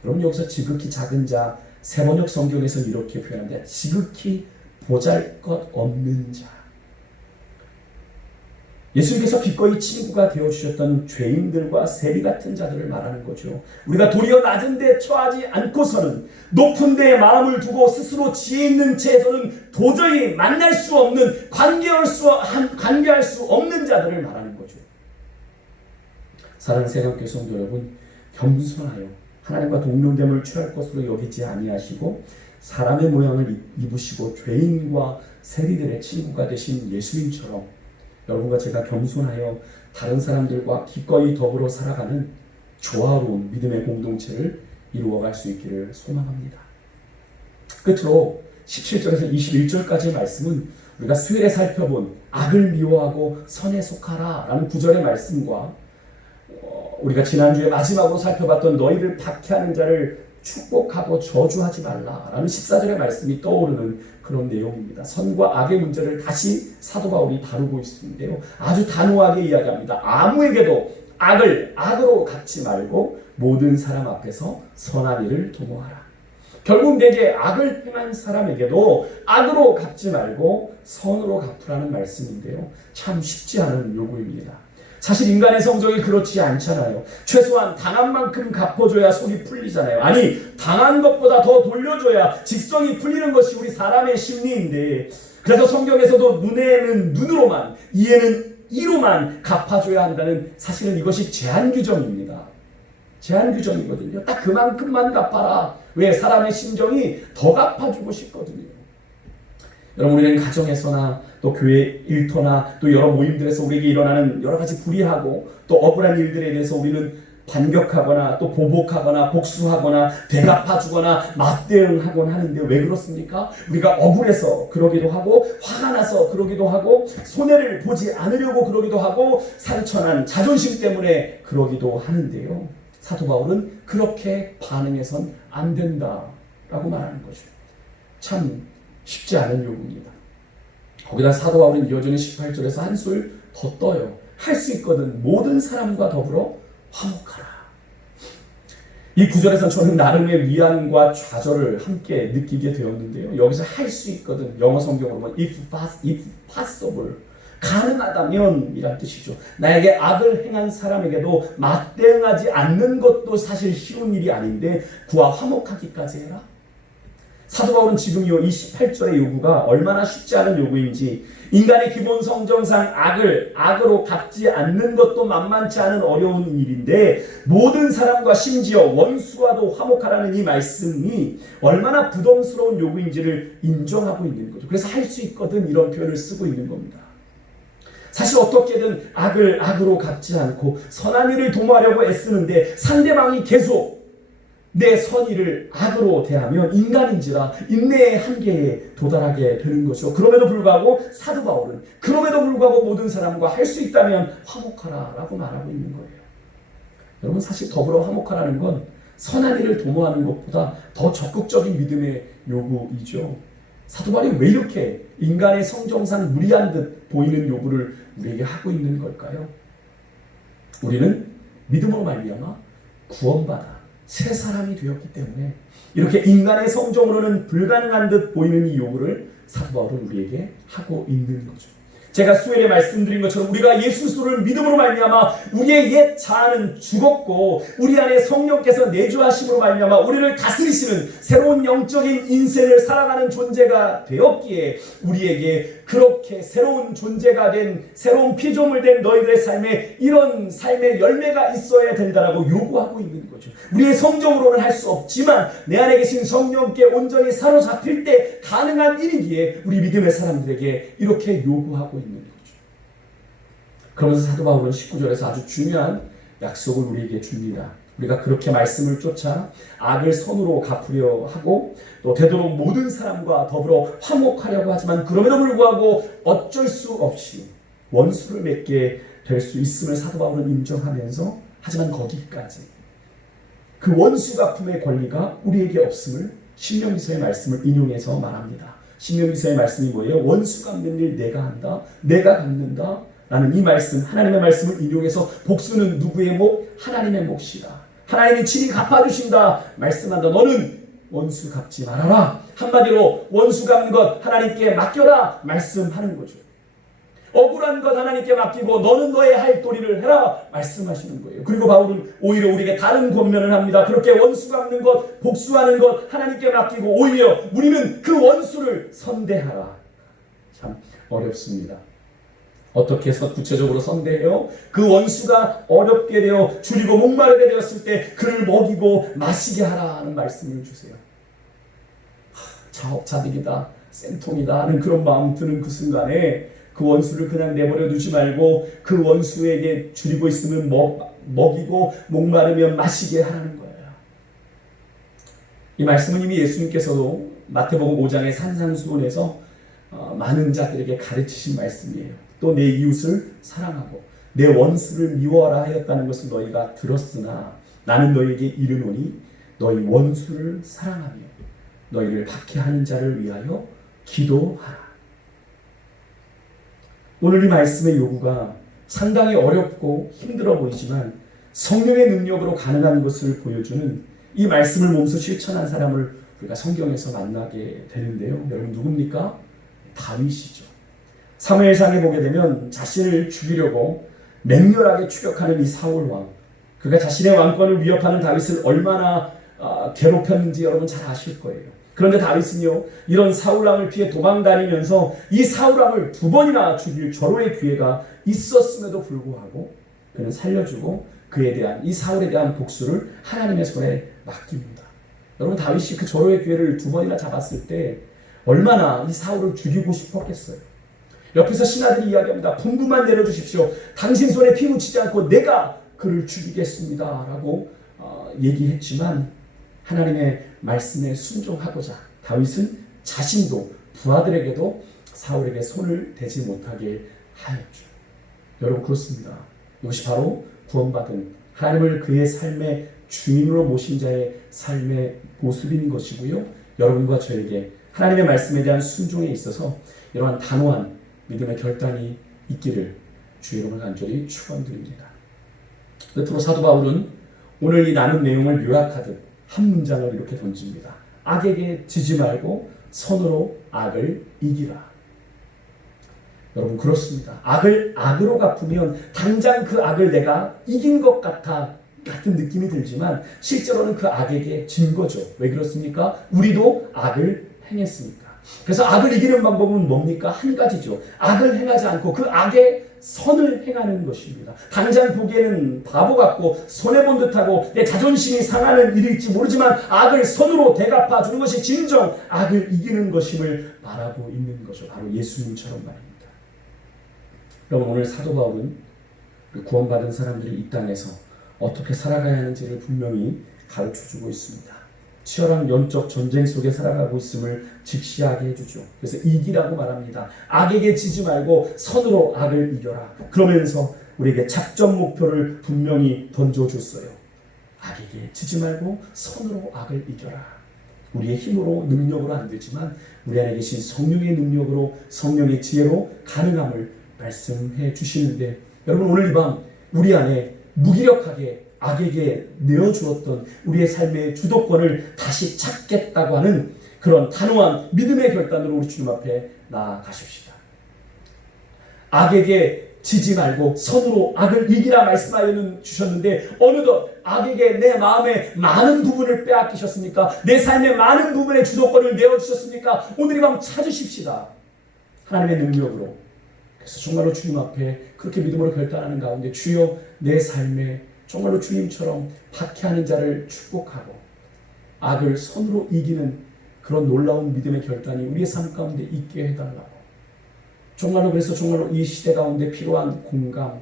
여러분 여기서 지극히 작은 자, 세번역 성경에서는 이렇게 표현합니다. 지극히 보잘것없는 자. 예수님께서 기꺼이 친구가 되어주셨던 죄인들과 세리 같은 자들을 말하는 거죠. 우리가 도리어 낮은 데 처하지 않고서는 높은 데에 마음을 두고 스스로 지혜 있는 채에서는 도저히 만날 수 없는 관계할 수 없는 자들을 말하는 거죠. 사랑하는 새벽교 성도 여러분, 겸손하여 하나님과 동등됨을 취할 것으로 여기지 아니하시고 사람의 모양을 입으시고 죄인과 세리들의 친구가 되신 예수님처럼 여러분과 제가 겸손하여 다른 사람들과 기꺼이 더불어 살아가는 조화로운 믿음의 공동체를 이루어갈 수 있기를 소망합니다. 끝으로 17절에서 21절까지의 말씀은 우리가 수요일에 살펴본 악을 미워하고 선에 속하라 라는 구절의 말씀과 우리가 지난주에 마지막으로 살펴봤던 너희를 박해하는 자를 축복하고 저주하지 말라라는 14절의 말씀이 떠오르는 그런 내용입니다. 선과 악의 문제를 다시 사도 바울이 다루고 있는데요. 아주 단호하게 이야기합니다. 아무에게도 악을 악으로 갚지 말고 모든 사람 앞에서 선한 일을 도모하라. 결국 내게 악을 행한 사람에게도 악으로 갚지 말고 선으로 갚으라는 말씀인데요. 참 쉽지 않은 요구입니다. 사실 인간의 성정이 그렇지 않잖아요. 최소한 당한 만큼 갚아줘야 속이 풀리잖아요. 아니, 당한 것보다 더 돌려줘야 직성이 풀리는 것이 우리 사람의 심리인데, 그래서 성경에서도 눈에는 눈으로만, 이에는 이로만 갚아줘야 한다는, 사실은 이것이 제한 규정입니다. 제한 규정이거든요. 딱 그만큼만 갚아라. 왜? 사람의 심정이 더 갚아주고 싶거든요. 여러분, 우리는 가정에서나 또 교회 일터나 또 여러 모임들에서 우리에게 일어나는 여러 가지 불의하고 또 억울한 일들에 대해서 우리는 반격하거나 또 보복하거나 복수하거나 되갚아주거나 맞대응하곤 하는데 왜 그렇습니까? 우리가 억울해서 그러기도 하고 화가 나서 그러기도 하고 손해를 보지 않으려고 그러기도 하고 상처난 자존심 때문에 그러기도 하는데요. 사도 바울은 그렇게 반응해선 안 된다라고 말하는 거죠. 참 쉽지 않은 요구입니다. 거기다 사도 바울은 이어지는 18절에서 한술 더 떠요. 할 수 있거든 모든 사람과 더불어 화목하라. 이 구절에서 저는 나름의 위안과 좌절을 함께 느끼게 되었는데요. 여기서 할 수 있거든, 영어 성경으로 보면 if possible, 가능하다면 이란 뜻이죠. 나에게 악을 행한 사람에게도 맞대응하지 않는 것도 사실 쉬운 일이 아닌데 그와 화목하기까지 해라. 사도 바울은 지금요 이 18절의 요구가 얼마나 쉽지 않은 요구인지, 인간의 기본 성정상 악을 악으로 갚지 않는 것도 만만치 않은 어려운 일인데 모든 사람과 심지어 원수와도 화목하라는 이 말씀이 얼마나 부담스러운 요구인지를 인정하고 있는 거죠. 그래서 할 수 있거든 이런 표현을 쓰고 있는 겁니다. 사실 어떻게든 악을 악으로 갚지 않고 선한 일을 도모하려고 애쓰는데 상대방이 계속 내 선의를 악으로 대하면 인간인지라 인내의 한계에 도달하게 되는 거죠. 그럼에도 불구하고 사도 바울은 그럼에도 불구하고 모든 사람과 할 수 있다면 화목하라라고 말하고 있는 거예요. 여러분, 사실 더불어 화목하라는 건 선한 일을 도모하는 것보다 더 적극적인 믿음의 요구이죠. 사도 바울이 왜 이렇게 인간의 성정상 무리한 듯 보이는 요구를 우리에게 하고 있는 걸까요? 우리는 믿음으로 말미암아 구원받아 새 사람이 되었기 때문에 이렇게 인간의 성정으로는 불가능한 듯 보이는 이 요구를 사도 바울은 우리에게 하고 있는 거죠. 제가 수요일에 말씀드린 것처럼 우리가 예수 그리스도를 믿음으로 말미암아 우리의 옛 자아는 죽었고 우리 안에 성령께서 내주하심으로 말미암아 우리를 다스리시는 새로운 영적인 인생을 살아가는 존재가 되었기에 우리에게 그렇게 새로운 존재가 된 새로운 피조물 된 너희들의 삶에 이런 삶의 열매가 있어야 된다라고 요구하고 있는 거죠. 우리의 성정으로는 할 수 없지만 내 안에 계신 성령께 온전히 사로잡힐 때 가능한 일이기에 우리 믿음의 사람들에게 이렇게 요구하고 있는 거죠. 그러면서 사도 바울은 19절에서 아주 중요한 약속을 우리에게 줍니다. 우리가 그렇게 말씀을 쫓아 악을 선으로 갚으려 하고 또 되도록 모든 사람과 더불어 화목하려고 하지만 그럼에도 불구하고 어쩔 수 없이 원수를 맺게 될 수 있음을 사도 바울은 인정하면서 하지만 거기까지 그 원수 갚음의 권리가 우리에게 없음을 신명기서의 말씀을 인용해서 말합니다. 신명기서의 말씀이 뭐예요? 원수 갚는 일 내가 한다. 내가 갚는다. 라는 이 말씀, 하나님의 말씀을 인용해서 복수는 누구의 목? 하나님의 몫이다. 하나님이 친히 갚아주신다. 말씀한다. 너는 원수 갚지 말아라. 한마디로 원수 갚는 것 하나님께 맡겨라. 말씀하는 거죠. 억울한 것 하나님께 맡기고 너는 너의 할 도리를 해라 말씀하시는 거예요. 그리고 바울은 오히려 우리에게 다른 권면을 합니다. 그렇게 원수 갚는 것, 복수하는 것 하나님께 맡기고 오히려 우리는 그 원수를 선대하라. 참 어렵습니다. 어떻게 해서 구체적으로 선대해요? 그 원수가 어렵게 되어 줄이고 목마르게 되었을 때 그를 먹이고 마시게 하라는 말씀을 주세요. 자업자득이다, 생통이다 하는 그런 마음 드는 그 순간에 그 원수를 그냥 내버려 두지 말고 그 원수에게 줄이고 있으면 먹이고 목마르면 마시게 하라는 거예요. 이 말씀은 이미 예수님께서도 마태복음 5장의 산상수훈에서 많은 자들에게 가르치신 말씀이에요. 또 내 이웃을 사랑하고 내 원수를 미워하라 하였다는 것을 너희가 들었으나 나는 너희에게 이르노니 너희 원수를 사랑하며 너희를 박해하는 자를 위하여 기도하라. 오늘 이 말씀의 요구가 상당히 어렵고 힘들어 보이지만 성령의 능력으로 가능한 것을 보여주는 이 말씀을 몸소 실천한 사람을 우리가 성경에서 만나게 되는데요. 여러분 누굽니까? 다윗이죠. 사무엘상에 보게 되면 자신을 죽이려고 맹렬하게 추격하는 이 사울 왕, 그가 자신의 왕권을 위협하는 다윗을 얼마나 괴롭혔는지 여러분 잘 아실 거예요. 그런데 다윗은요, 이런 사울왕을 피해 도망다니면서 이 사울왕을 2번이나 죽일 절호의 기회가 있었음에도 불구하고 그는 살려주고 그에 대한 이 사울에 대한 복수를 하나님의 손에 맡깁니다. 여러분 다윗이 그 절호의 기회를 2번이나 잡았을 때 얼마나 이 사울을 죽이고 싶었겠어요. 옆에서 신하들이 이야기합니다. 분부만 내려주십시오. 당신 손에 피 묻히지 않고 내가 그를 죽이겠습니다 라고 얘기했지만 하나님의 말씀에 순종하고자 다윗은 자신도 부하들에게도 사울에게 손을 대지 못하게 하였죠. 여러분 그렇습니다. 이것이 바로 구원받은 하나님을 그의 삶의 주인으로 모신 자의 삶의 모습인 것이고요. 여러분과 저에게 하나님의 말씀에 대한 순종에 있어서 이러한 단호한 믿음의 결단이 있기를 주의 이름으로 간절히 축원드립니다. 끝으로 사도 바울은 오늘 이 나눈 내용을 요약하듯 한 문장을 이렇게 던집니다. 악에게 지지 말고 선으로 악을 이기라. 여러분 그렇습니다. 악을 악으로 갚으면 당장 그 악을 내가 이긴 것 같은 느낌이 들지만 실제로는 그 악에게 진 거죠. 왜 그렇습니까? 우리도 악을 행했으니까. 그래서 악을 이기는 방법은 뭡니까? 한 가지죠. 악을 행하지 않고 그 악의 선을 행하는 것입니다. 당장 보기에는 바보 같고 손해본 듯하고 내 자존심이 상하는 일일지 모르지만 악을 선으로 대갚아 주는 것이 진정 악을 이기는 것임을 말하고 있는 거죠. 바로 예수님처럼 말입니다. 여러분 오늘 사도 바울은 구원받은 사람들이 이 땅에서 어떻게 살아가야 하는지를 분명히 가르쳐주고 있습니다. 치열한 영적 전쟁 속에 살아가고 있음을 직시하게 해주죠. 그래서 이기라고 말합니다. 악에게 지지 말고 선으로 악을 이겨라. 그러면서 우리에게 작전 목표를 분명히 던져줬어요. 악에게 지지 말고 선으로 악을 이겨라. 우리의 힘으로 능력으로 안 되지만 우리 안에 계신 성령의 능력으로 성령의 지혜로 가능함을 말씀해 주시는데, 여러분 오늘 이 밤 우리 안에 무기력하게 악에게 내어주었던 우리의 삶의 주도권을 다시 찾겠다고 하는 그런 단호한 믿음의 결단으로 우리 주님 앞에 나아가십시다. 악에게 지지 말고 선으로 악을 이기라 말씀하여 주셨는데, 어느덧 악에게 내 마음의 많은 부분을 빼앗기셨습니까? 내 삶의 많은 부분의 주도권을 내어주셨습니까? 오늘 이 밤 찾으십시다. 하나님의 능력으로. 그래서 정말로 주님 앞에 그렇게 믿음으로 결단하는 가운데, 주여 내 삶에 정말로 주님처럼 박해하는 자를 축복하고 악을 선으로 이기는 그런 놀라운 믿음의 결단이 우리의 삶 가운데 있게 해달라고. 정말로 그래서 정말로 이 시대 가운데 필요한 공감,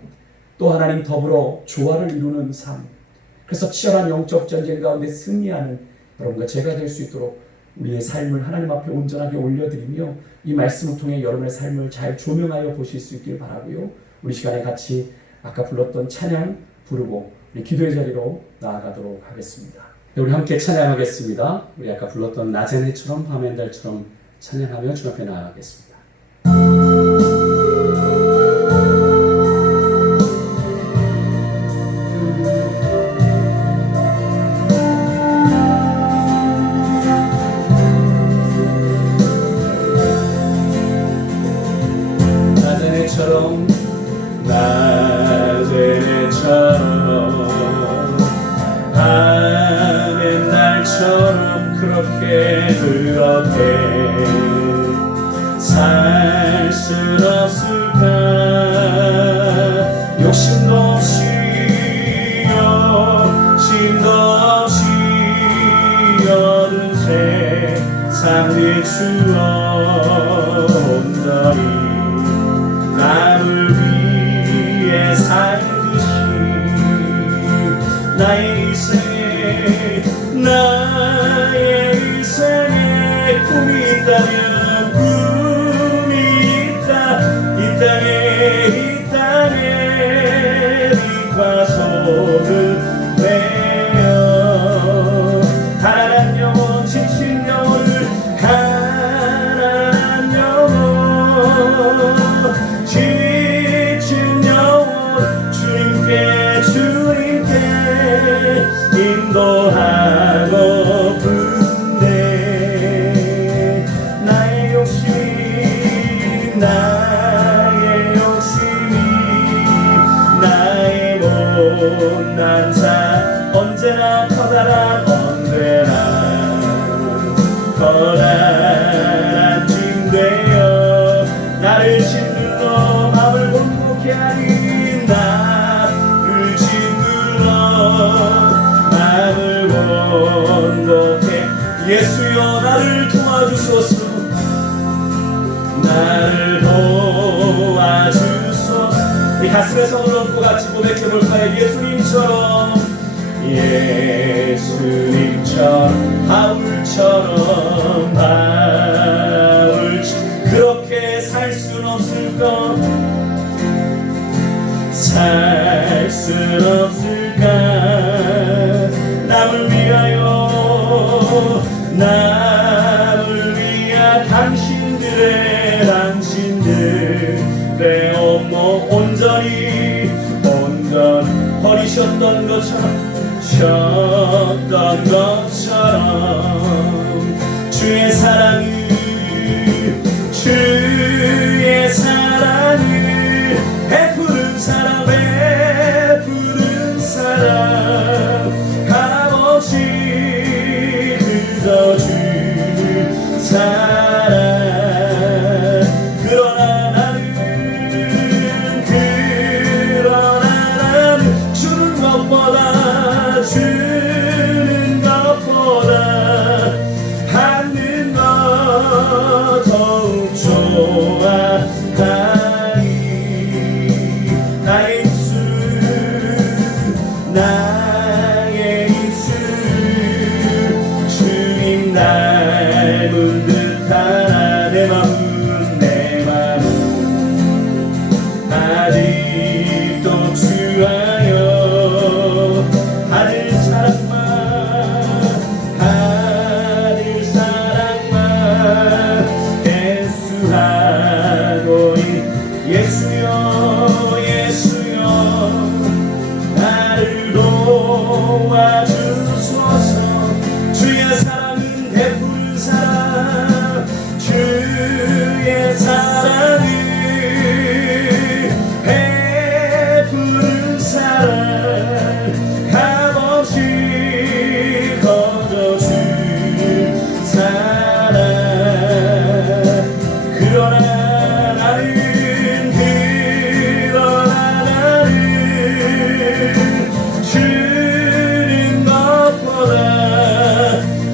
또 하나님 더불어 조화를 이루는 삶, 그래서 치열한 영적 전쟁 가운데 승리하는 여러분과 제가 될 수 있도록 우리의 삶을 하나님 앞에 온전하게 올려드리며 이 말씀을 통해 여러분의 삶을 잘 조명하여 보실 수 있길 바라고요. 우리 시간에 같이 아까 불렀던 찬양 부르고 우리 기도의 자리로 나아가도록 하겠습니다. 우리 함께 찬양하겠습니다. 우리 아까 불렀던 낮의 해처럼 밤의 달처럼 찬양하며 주 앞에 나아가겠습니다. 낮의 해처럼 밤의 달처럼 그렇게 살 순 없을까? 욕심도 없이 얻은 세상 비추어온다니 남을 위해 살듯이 나의 일생에 꿈이 있다면 이 땅에 빛과 소를 내어 가난한 영혼 지친 영혼을 주님께 인도하고픈데 나의 욕심이 나의 못난 자 언제나 커다란 짐 되어 나를 짓눌러 마음을 공복해 하니 예수여 나를 도와주소서. 이 가슴에 손을 얹고 같이 고백해볼까요? 예수님처럼 바울처럼 그렇게 살 순 없을까? 남을 위하 당신들의 업무 온전히 버리셨던 것처럼 주의 사랑을 베푸는 사람 값없이 주는 사랑. 그러나 나는 주는 것보다 받는 것 더욱 좋아하니 나의 입술 도와주소서. 주의 사랑은 베푸는 사랑, 주의 사랑은 베푸는 사랑, 값없이 거저주는 사랑. 그러나 주는 것보다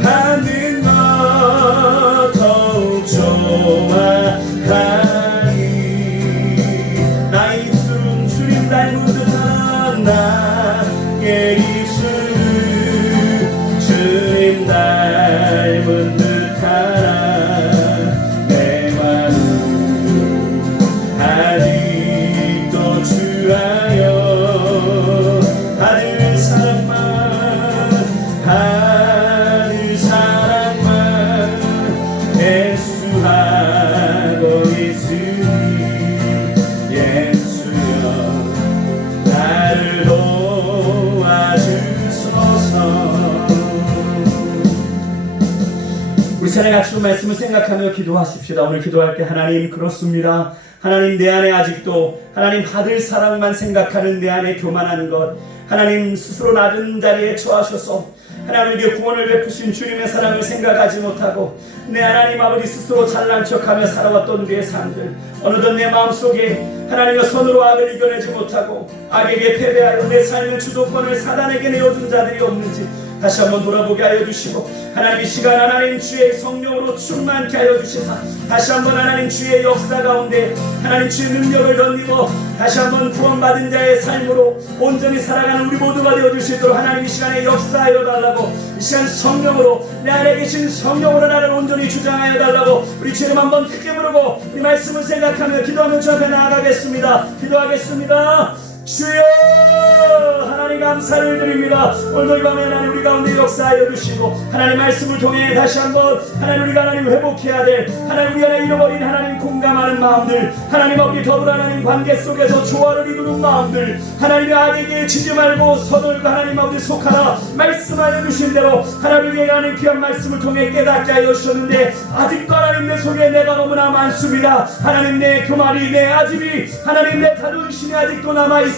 받는 것 더욱 좋아하니. 나의 입술은 주님 닮은 듯한 나의 입술은 주님 닮은 듯한 내 마음 아직도 주하여 하늘 사랑만 애수하고 있으니 예수여 나를 도와주소서. 우리 새해 같이 말씀을 생각하며 기도하십시다. 오늘 기도할 때 하나님 그렇습니다. 하나님 내 안에 아직도 하나님 받을 사랑만 생각하는 내 안에 교만한 것, 하나님 스스로 낮은 자리에 처하셔서 하나님께 구원을 베푸신 주님의 사랑을 생각하지 못하고 내 하나님 아버지 스스로 잘난 척하며 살아왔던 우리의 삶들, 어느덧 내 마음속에 하나님의 손으로 악을 이겨내지 못하고 악에게 패배하여 내 삶의 주도권을 사단에게 내어준 자들이 없는지 다시 한번 돌아보게 하여 주시고, 하나님 이 시간 하나님 주의 성령으로 충만케 하여 주시사 다시 한번 하나님 주의 역사 가운데 하나님 주의 능력을 덧입어 다시 한번 구원받은 자의 삶으로 온전히 살아가는 우리 모두가 되어 주시도록 하나님 이 시간에 역사하여 달라고, 이 시간 성령으로 내 안에 계신 성령으로 나를 온전히 주장하여 달라고 우리 주님 한번 크게 부르고 이 말씀을 생각하며 기도하며 주 앞에 나아가겠습니다. 기도하겠습니다. 주여 하나님 감사를 드립니다. 오늘도 이 밤에 하나님 우리 가운데 역사하여 주시고 하나님 말씀을 통해 다시 한번 하나님 우리가 하나님 회복해야 될 하나님 우리 안에 잃어버린 하나님 공감하는 마음들, 하나님 아버지 더불어 하나님 관계 속에서 조화를 이루는 마음들, 하나님의 악에게 지지 말고 선을 하나님 아버지 속하라 말씀하여 주신 대로 하나님의 하나님 귀한 말씀을 통해 깨닫게 하여 주셨는데 아직도 하나님 내 속에 내가 너무나 많습니다. 하나님 내 교만이 내 아집이 하나님 내 자존심이 아직도 남아있어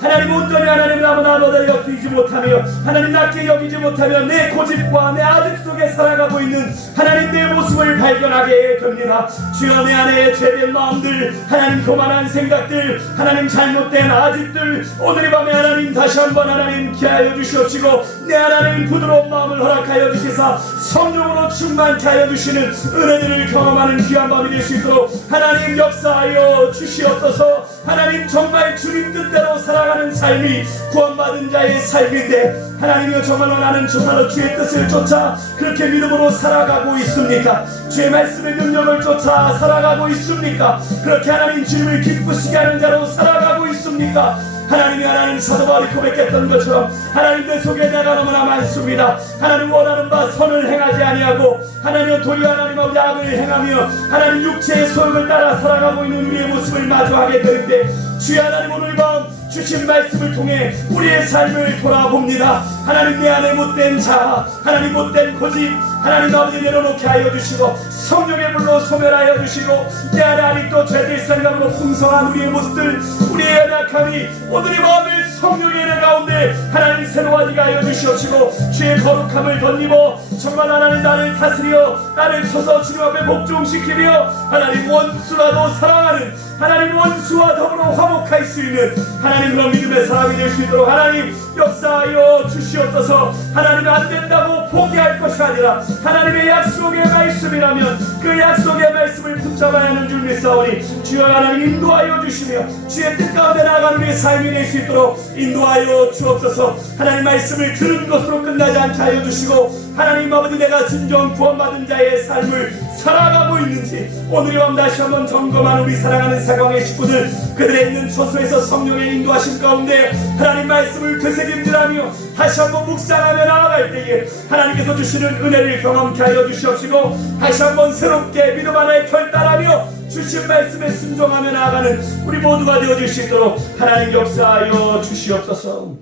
하나님 온전히 하나님 나무나 너를 여기지 못하며 하나님 낮게 여기지 못하며 내 고집과 내 아집 속에 살아가고 있는 하나님 내 모습을 발견하게 됩니다. 주여 내 안에 죄된 마음들, 하나님 교만한 생각들, 하나님 잘못된 아집들 오늘 이 밤에 하나님 다시 한번 하나님 기하여 주시옵시고 내 하나님 부드러운 마음을 허락하여 주시사 성령으로 충만케 하여 주시는 은혜들을 경험하는 귀한 밤이 될 수 있도록 하나님 역사하여 주시옵소서. 하나님 정말 주님 뜻대로 살아가는 삶이 구원받은 자의 삶인데 하나님이여 정말로 나는 정말로 주의 뜻을 쫓아 그렇게 믿음으로 살아가고 있습니까? 주의 말씀의 능력을 쫓아 살아가고 있습니까? 그렇게 하나님 주님을 기쁘시게 하는 자로 살아가고 있습니까? 하나님이 하나님 사도 바울이 고백했던 것처럼 하나님 내 속에 내가 너무나 많습니다. 하나님 원하는 바 선을 행하지 아니하고 하나님 도리어 하나님 아버지 악을 행하며 하나님 육체의 소욕을 따라 살아가고 있는 우리의 모습을 마주하게 되는데 주여 하나님 오늘 밤 주신 말씀을 통해 우리의 삶을 돌아봅니다. 하나님 내 안에 못된 자아, 하나님 못된 고집 하나님 아버지 내려놓게 하여 주시고 성령의 불로 소멸하여 주시고 내 안에 아직도 죄될 생각으로 풍성한 우리의 모습들, 우리의 연약함이 오늘 이 밤에 성령의 은혜 가운데 하나님 새로워지게 하여 주시옵시고 주의 거룩함을 덧입어 정말 하나님 나를 다스려 나를 쳐서 주님 앞에 복종시키며 하나님 원수라도 사랑하는 하나님 원수와 더불어 화목할 수 있는 하나님 그런 믿음의 사람이 될 수 있도록 하나님 역사하여 주시옵소서. 하나님 안 된다고 포기할 것이 아니라 하나님의 약속의 말씀이라면 그 약속의 말씀을 붙잡아야 하는 줄 믿사오니 주여 하나님 인도하여 주시며 주의 뜻 가운데 나아가는 우리의 삶이 될 수 있도록 인도하여 주옵소서. 하나님 말씀을 들은 것으로 끝나지 않게 하여 주시고 하나님 아버지 내가 진정 구원받은 자의 삶을 살아가고 있는지 오늘 이 밤 다시 한번 점검하는 우리 사랑하는 사광의 식구들, 그들의 있는 처소에서 성령의 인도하심 가운데 하나님 말씀을 되새김질하며 다시 한번 묵상하며 나아갈 때에 하나님께서 주시는 은혜를 경험케 하여 주시옵시고 다시 한번 새롭게 믿음 안에 결단하며 주신 말씀에 순종하며 나아가는 우리 모두가 되어줄 수 있도록 하나님 역사하여 주시옵소서.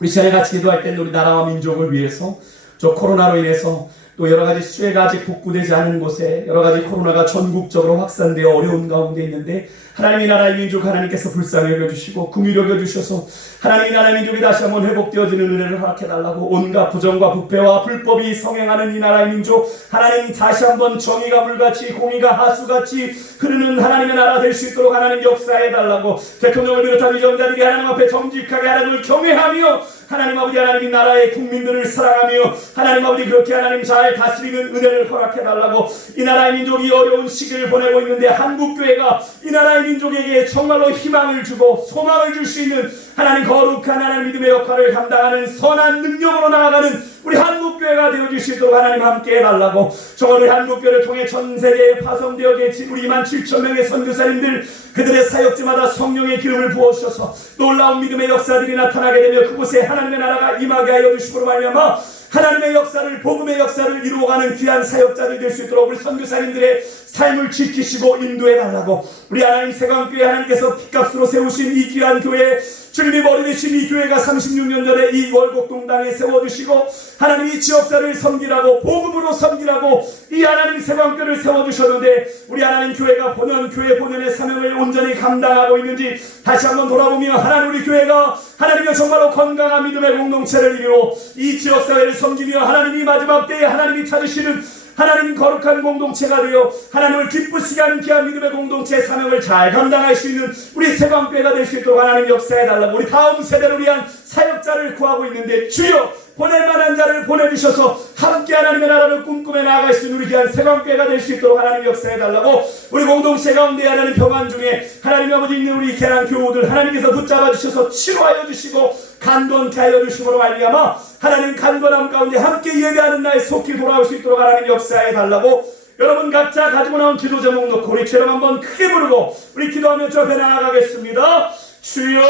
우리 시간에 같이 기도할 때는 우리 나라와 민족을 위해서 저 코로나로 인해서 또 여러 가지 수혜가 아직 복구되지 않은 곳에 여러 가지 코로나가 전국적으로 확산되어 어려운 가운데 있는데 하나님이 나라의 민족 하나님께서 불쌍히 여겨주시고 긍휼히 여겨주셔서 하나님이 나라의 민족이 다시 한번 회복되어지는 은혜를 허락해달라고 온갖 부정과 부패와 불법이 성행하는 이 나라의 민족 하나님 다시 한번 정의가 물같이 공의가 하수같이 흐르는 하나님의 나라 될 수 있도록 하나님 역사해달라고 대통령을 비롯한 위정자들이 하나님 앞에 정직하게 하나님을 경외하며 하나님 아버지 하나님이 나라의 국민들을 사랑하며 하나님 아버지 그렇게 하나님 잘 다스리는 은혜를 허락해달라고 이 나라의 민족이 어려운 시기를 보내고 있는데 한국교회가 이 나라의 민족에게 정말로 희망을 주고 소망을 줄 수 있는 하나님 거룩한 하나님 믿음의 역할을 감당하는 선한 능력으로 나아가는 우리 한국교회가 되어줄 수 있도록 하나님 함께 해달라고 저를 한국교회를 통해 전 세계에 파송되어 계신 우리 27,000명의 선교사님들 그들의 사역지마다 성령의 기름을 부어주셔서 놀라운 믿음의 역사들이 나타나게 되며 그곳에 하나님의 나라가 임하게 하여 주시므로 말미암아 하나님의 역사를 복음의 역사를 이루어가는 귀한 사역자들이 될 수 있도록 우리 선교사님들의 삶을 지키시고 인도해달라고 우리 하나님 세광교회 하나님께서 피값으로 세우신 이 귀한 교회 주님이 머리 되신 이 교회가 36년 전에 이 월곡동당에 세워주시고 하나님 이 지역사를 섬기라고 복음으로 섬기라고 이 하나님 세광교회를 세워주셨는데 우리 하나님 교회가 교회 본연의 사명을 온전히 감당하고 있는지 다시 한번 돌아보며 하나님 우리 교회가 하나님의 정말로 건강한 믿음의 공동체를 이루어 이 지역사회를 섬기며 하나님이 마지막 때에 하나님이 찾으시는 하나님 거룩한 공동체가 되어 하나님을 기쁘시게 하는 귀한 믿음의 공동체의 사명을 잘 감당할 수 있는 우리 세광교회가 될 수 있도록 하나님 역사해달라고 우리 다음 세대를 위한 사역자를 구하고 있는데 주여 보낼 만한 자를 보내주셔서 함께 하나님의 나라를 꿈꾸며 나아갈 수 있는 우리 귀한 세광교회가 될 수 있도록 하나님 역사해달라고 우리 공동체 가운데 하나님 평안 중에 하나님 아버지 있는 우리 개랑 교우들 하나님께서 붙잡아 주셔서 치료하여 주시고 간건케 하여 주심으로 말미암아 하나님 간건함 가운데 함께 예배하는 날 속히 돌아올 수 있도록 하나님 역사해달라고 여러분 각자 가지고 나온 기도 제목 놓고 우리 처럼 한번 크게 부르고 우리 기도하며 저 앞에 나아가겠습니다. 주여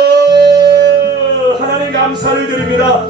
하나님 감사를 드립니다.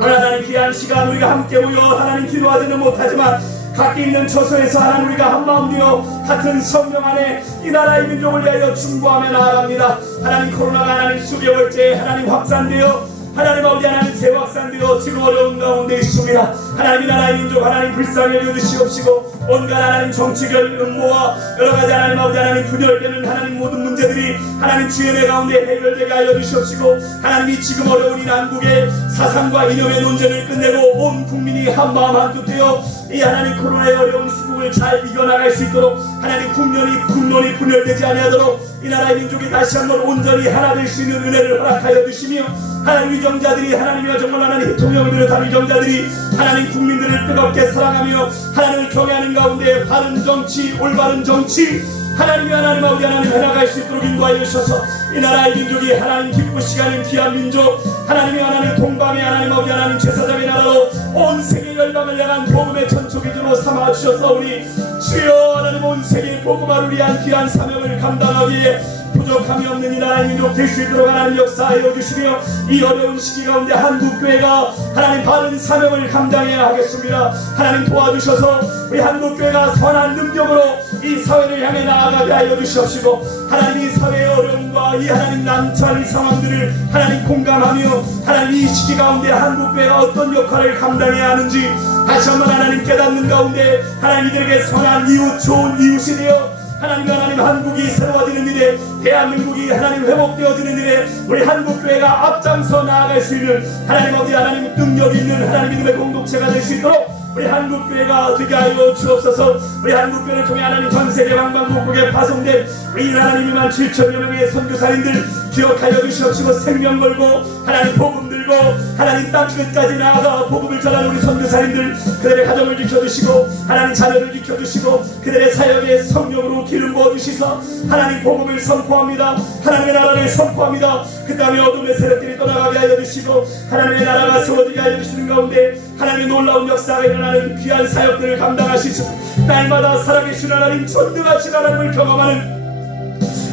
하나님 귀한 시간 우리가 함께 모여 하나님 기도하지는 못하지만 각기 있는 처소에서 하나님 우리가 한마음 되어 같은 성령 안에 이 나라의 민족을 위하여 충고하며 나아갑니다. 하나님 코로나가 하나님 수개월째 하나님 확산되어 하나님 아버지 하나님 재확산되어 지금 어려운 가운데 있습니다. 하나님 이 나라의 민족 하나님 불쌍히 여겨주시옵시고 온갖 하나님 정치결 음모와 여러가지 하나님 아버지 하나님 분열되는 하나님 모든 문제들이 하나님 주연의 가운데 해결되게 하여 주시옵시고 하나님이 지금 어려운 이 난국의 사상과 이념의 논쟁을 끝내고 온 국민이 한마음 한뜻 되어 이 하나님 코로나의 어려운 시국을 잘 이겨나갈 수 있도록 하나님 국론이 분열되지 아니하도록 이 나라의 민족이 다시 한번 온전히 하나 될 수 있는 은혜를 허락하여 주시며 하나님 위정자들이 하나님이여 정말 하나님 대통령을 비롯한 위정자들이 하나님 국민들을 뜨겁게 사랑하며 하나님을 경외하는 가운데 바른 정치 올바른 정치 하나님이 하나님 아버지 하나님 해나갈 수 있도록 인도하여 주셔서 이 나라의 민족이 하나님 기쁘시게 하는 귀한 민족 하나님이 하나님 동방의 하나님 아버지 하나님 제사장의 나라로 온 세계 열방을 향한 복음의 천초기준으로 삼아주셔서 우리 주여 하나님 온 세계 복음화를 위한 귀한 사명을 감당하기에 부족함이 없는 이 나라의 민족 될 수 있도록 하나님 역사하여 주시며 이 어려운 시기 가운데 한국교회가 하나님 바른 사명을 감당해야 하겠습니다. 하나님 도와주셔서 우리 한국교회가 선한 능력으로 이 사회를 향해 나아가게 하여 주시옵시고 하나님 이 사회의 어려움과 이 하나님 난처한 상황들을 하나님 공감하며 하나님 이 시기 가운데 한국교회가 어떤 역할을 감당해야 하는지 다시 한번 하나님 깨닫는 가운데 하나님 이들에게 선한 이웃 좋은 이웃이 되어 하나님 한국이 새로워지는 일에 대한민국이 하나님 회복되어지는 일에 우리 한국교회가 앞장서 나아갈 수 있는 하나님 아버지 하나님 능력이 있는 하나님 믿음의 공동체가 될 수 있도록 우리 한국교회가 되게 하여 주옵소서. 우리 한국교회를 통해 하나님 전세계 방방곡곡에 파송된 우리 하나님 27,000여 명의 선교사님들 기억하여 주시옵시고 생명 걸고 하나님 복음 들고 하나님 땅 끝까지 나아가 복음을 전하는 우리 선교사님들 그들의 가정을 지켜주시고 하나님 자녀를 지켜주시고 그들의 사역에 성령으로 기름 부어주시서 하나님 복음을 선포합니다. 하나님의 나라를 선포합니다. 그 다음에 어둠의 세력들이 떠나가게 하여 주시고 하나님의 나라가 세워지게 하여 주시는 가운데 하나님의 놀라운 역사가 일어나는 귀한 사역들을 감당하시고 날마다 살아계신 하나님 전능하신 하나님을 경험하는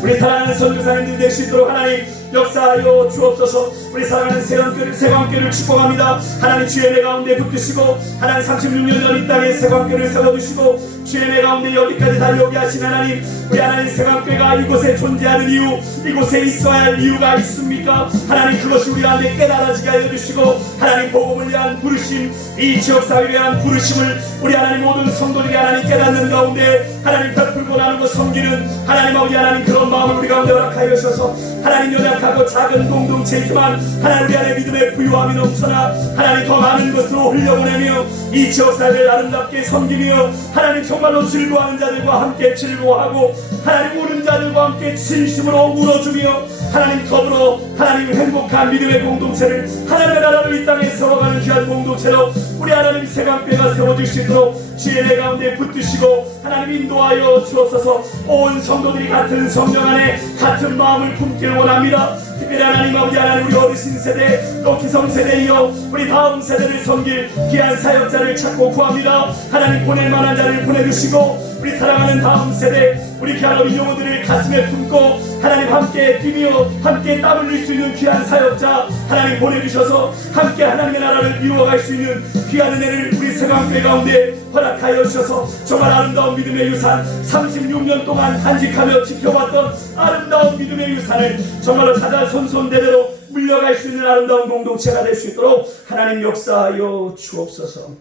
우리 사랑하는 선교사님들 될 수 있도록 하나님 역사하여 주옵소서. 우리 사랑하는 세광교회를 축복합니다. 하나님 주의 내 가운데 붙드시고 하나님 36년 전 이 땅에 세광교회를 세워주시고 주의 은혜 가운데 여기까지 달려오게 하신 하나님, 우리 하나님 세강교회가 이곳에 존재하는 이유, 이곳에 있어야 할 이유가 있습니까? 하나님, 그것이 우리 안에 깨달아지게 하여 주시고, 하나님 복음을 위한 부르심, 이 지역사회를 위한 부르심을 우리 하나님 모든 성도들이 하나님 깨닫는 가운데 하나님 베풀고 나누고 섬기는 하나님 아버지, 하나님 그런 마음을 우리 가운데 허락하여 주셔서 하나님 연약하고 작은 공동체이지만 하나님 우리 안에 믿음의 부유함이 넘쳐나 하나님 더 많은 것으로 흘려보내며 이 지역사회를 아름답게 섬기며 하나님 정말로 즐거워하는 자들과 함께 즐거워하고 하나님 우는 자들과 함께 진심으로 울어주며 하나님 더불어 하나님 행복한 믿음의 공동체를 하나님의 나라를 이 땅에 세워가는 귀한 공동체로 우리 하나님 세강교회가 세워질 수 있도록 주의 은혜 가운데 붙드시고 하나님 인도하여 주옵소서. 온 성도들이 같은 성령 안에 같은 마음을 품길 원합니다. 특별히 하나님 아버지, 하나님 우리 어르신 세대 또 기성 세대 이어 우리 다음 세대를 섬길 귀한 사역자를 찾고 구합니다. 하나님 보낼 만한 자를 보내주시고 우리 사랑하는 다음 세대 우리 귀한 어린 영혼들을 가슴에 품고 하나님 함께 뛰며 함께 땀 흘릴 수 있는 귀한 사역자 하나님 보내주셔서 함께 하나님의 나라를 이루어갈 수 있는 귀한 은혜를 우리 세강교회 가운데 허락하여 주셔서 정말 아름다운 믿음의 유산 36년 동안 간직하며 지켜봤던 아름다운 믿음의 유산을 정말로 가자 손손대대로 물려갈 수 있는 아름다운 공동체가 될 수 있도록 하나님 역사하여 주옵소서.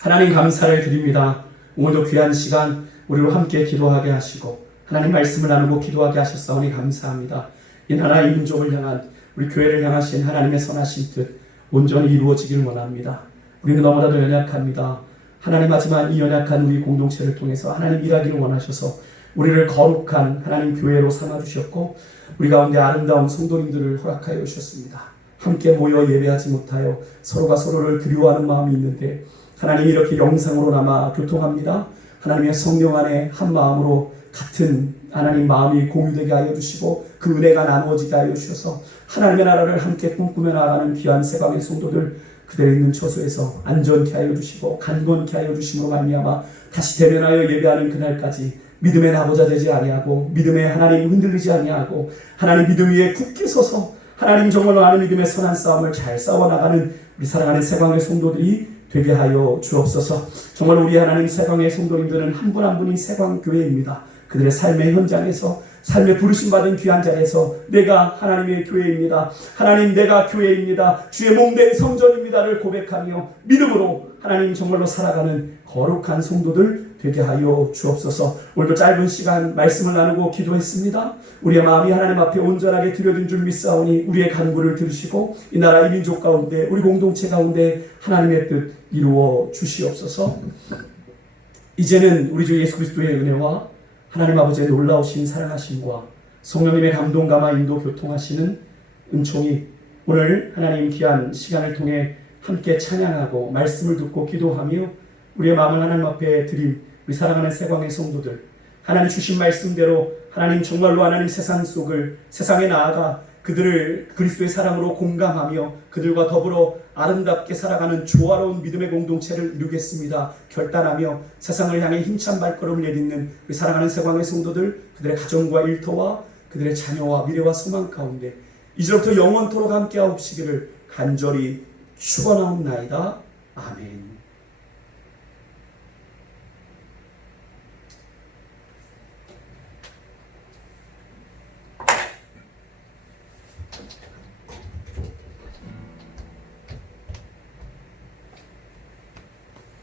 하나님 감사를 드립니다. 오늘도 귀한 시간 우리로 함께 기도하게 하시고 하나님 말씀을 나누고 기도하게 하셨사오니 감사합니다. 이 나라 이 민족을 향한 우리 교회를 향하신 하나님의 선하신 뜻 온전히 이루어지기를 원합니다. 우리는 너무나도 연약합니다. 하나님, 하지만 이 연약한 우리 공동체를 통해서 하나님 일하기를 원하셔서 우리를 거룩한 하나님 교회로 삼아주셨고 우리 가운데 아름다운 성도님들을 허락하여 주셨습니다. 함께 모여 예배하지 못하여 서로가 서로를 그리워하는 마음이 있는데 하나님 이렇게 영상으로나마 교통합니다. 하나님의 성령 안에 한 마음으로 같은 하나님 마음이 공유되게 하여 주시고 그 은혜가 나누어지게 하여 주셔서 하나님의 나라를 함께 꿈꾸며 나아가는 귀한 세방의 성도들 그대로 있는 처소에서 안전케 하여 주시고 간건케 하여 주심으로 말미암아 다시 대면하여 예배하는 그날까지 믿음의 나보자 되지 아니하고 믿음의 하나님 흔들리지 아니하고 하나님 믿음 위에 굳게 서서 하나님 정말로 하나님 믿음의 선한 싸움을 잘 싸워나가는 우리 사랑하는 세방의 성도들이 되게 하여 주옵소서. 정말 우리 하나님 세방의 성도님들은 한 분 한 분이 세방교회입니다. 그들의 삶의 현장에서 삶의 부르심받은 귀한 자리에서 내가 하나님의 교회입니다. 하나님 내가 교회입니다. 주의 몸된 성전입니다를 고백하며 믿음으로 하나님 정말로 살아가는 거룩한 성도들 되게 하여 주옵소서. 오늘도 짧은 시간 말씀을 나누고 기도했습니다. 우리의 마음이 하나님 앞에 온전하게 드려진 줄 믿사오니 우리의 간구를 들으시고 이 나라 이 민족 가운데 우리 공동체 가운데 하나님의 뜻 이루어 주시옵소서. 이제는 우리 주 예수 그리스도의 은혜와 하나님 아버지의 놀라우신 사랑하심과 성령님의 감동 감화 인도 교통하시는 은총이 오늘 하나님 귀한 시간을 통해 함께 찬양하고 말씀을 듣고 기도하며 우리의 마음을 하나님 앞에 드린 우리 사랑하는 세광의 성도들 하나님 주신 말씀대로 하나님 정말로 하나님 세상에 나아가 그들을 그리스도의 사랑으로 공감하며 그들과 더불어 아름답게 살아가는 조화로운 믿음의 공동체를 이루겠습니다. 결단하며 세상을 향해 힘찬 발걸음을 내딛는 우리 사랑하는 세광의 성도들 그들의 가정과 일터와 그들의 자녀와 미래와 소망 가운데 이제부터 영원토록 함께하옵시기를 간절히 축원하옵나이다. 아멘.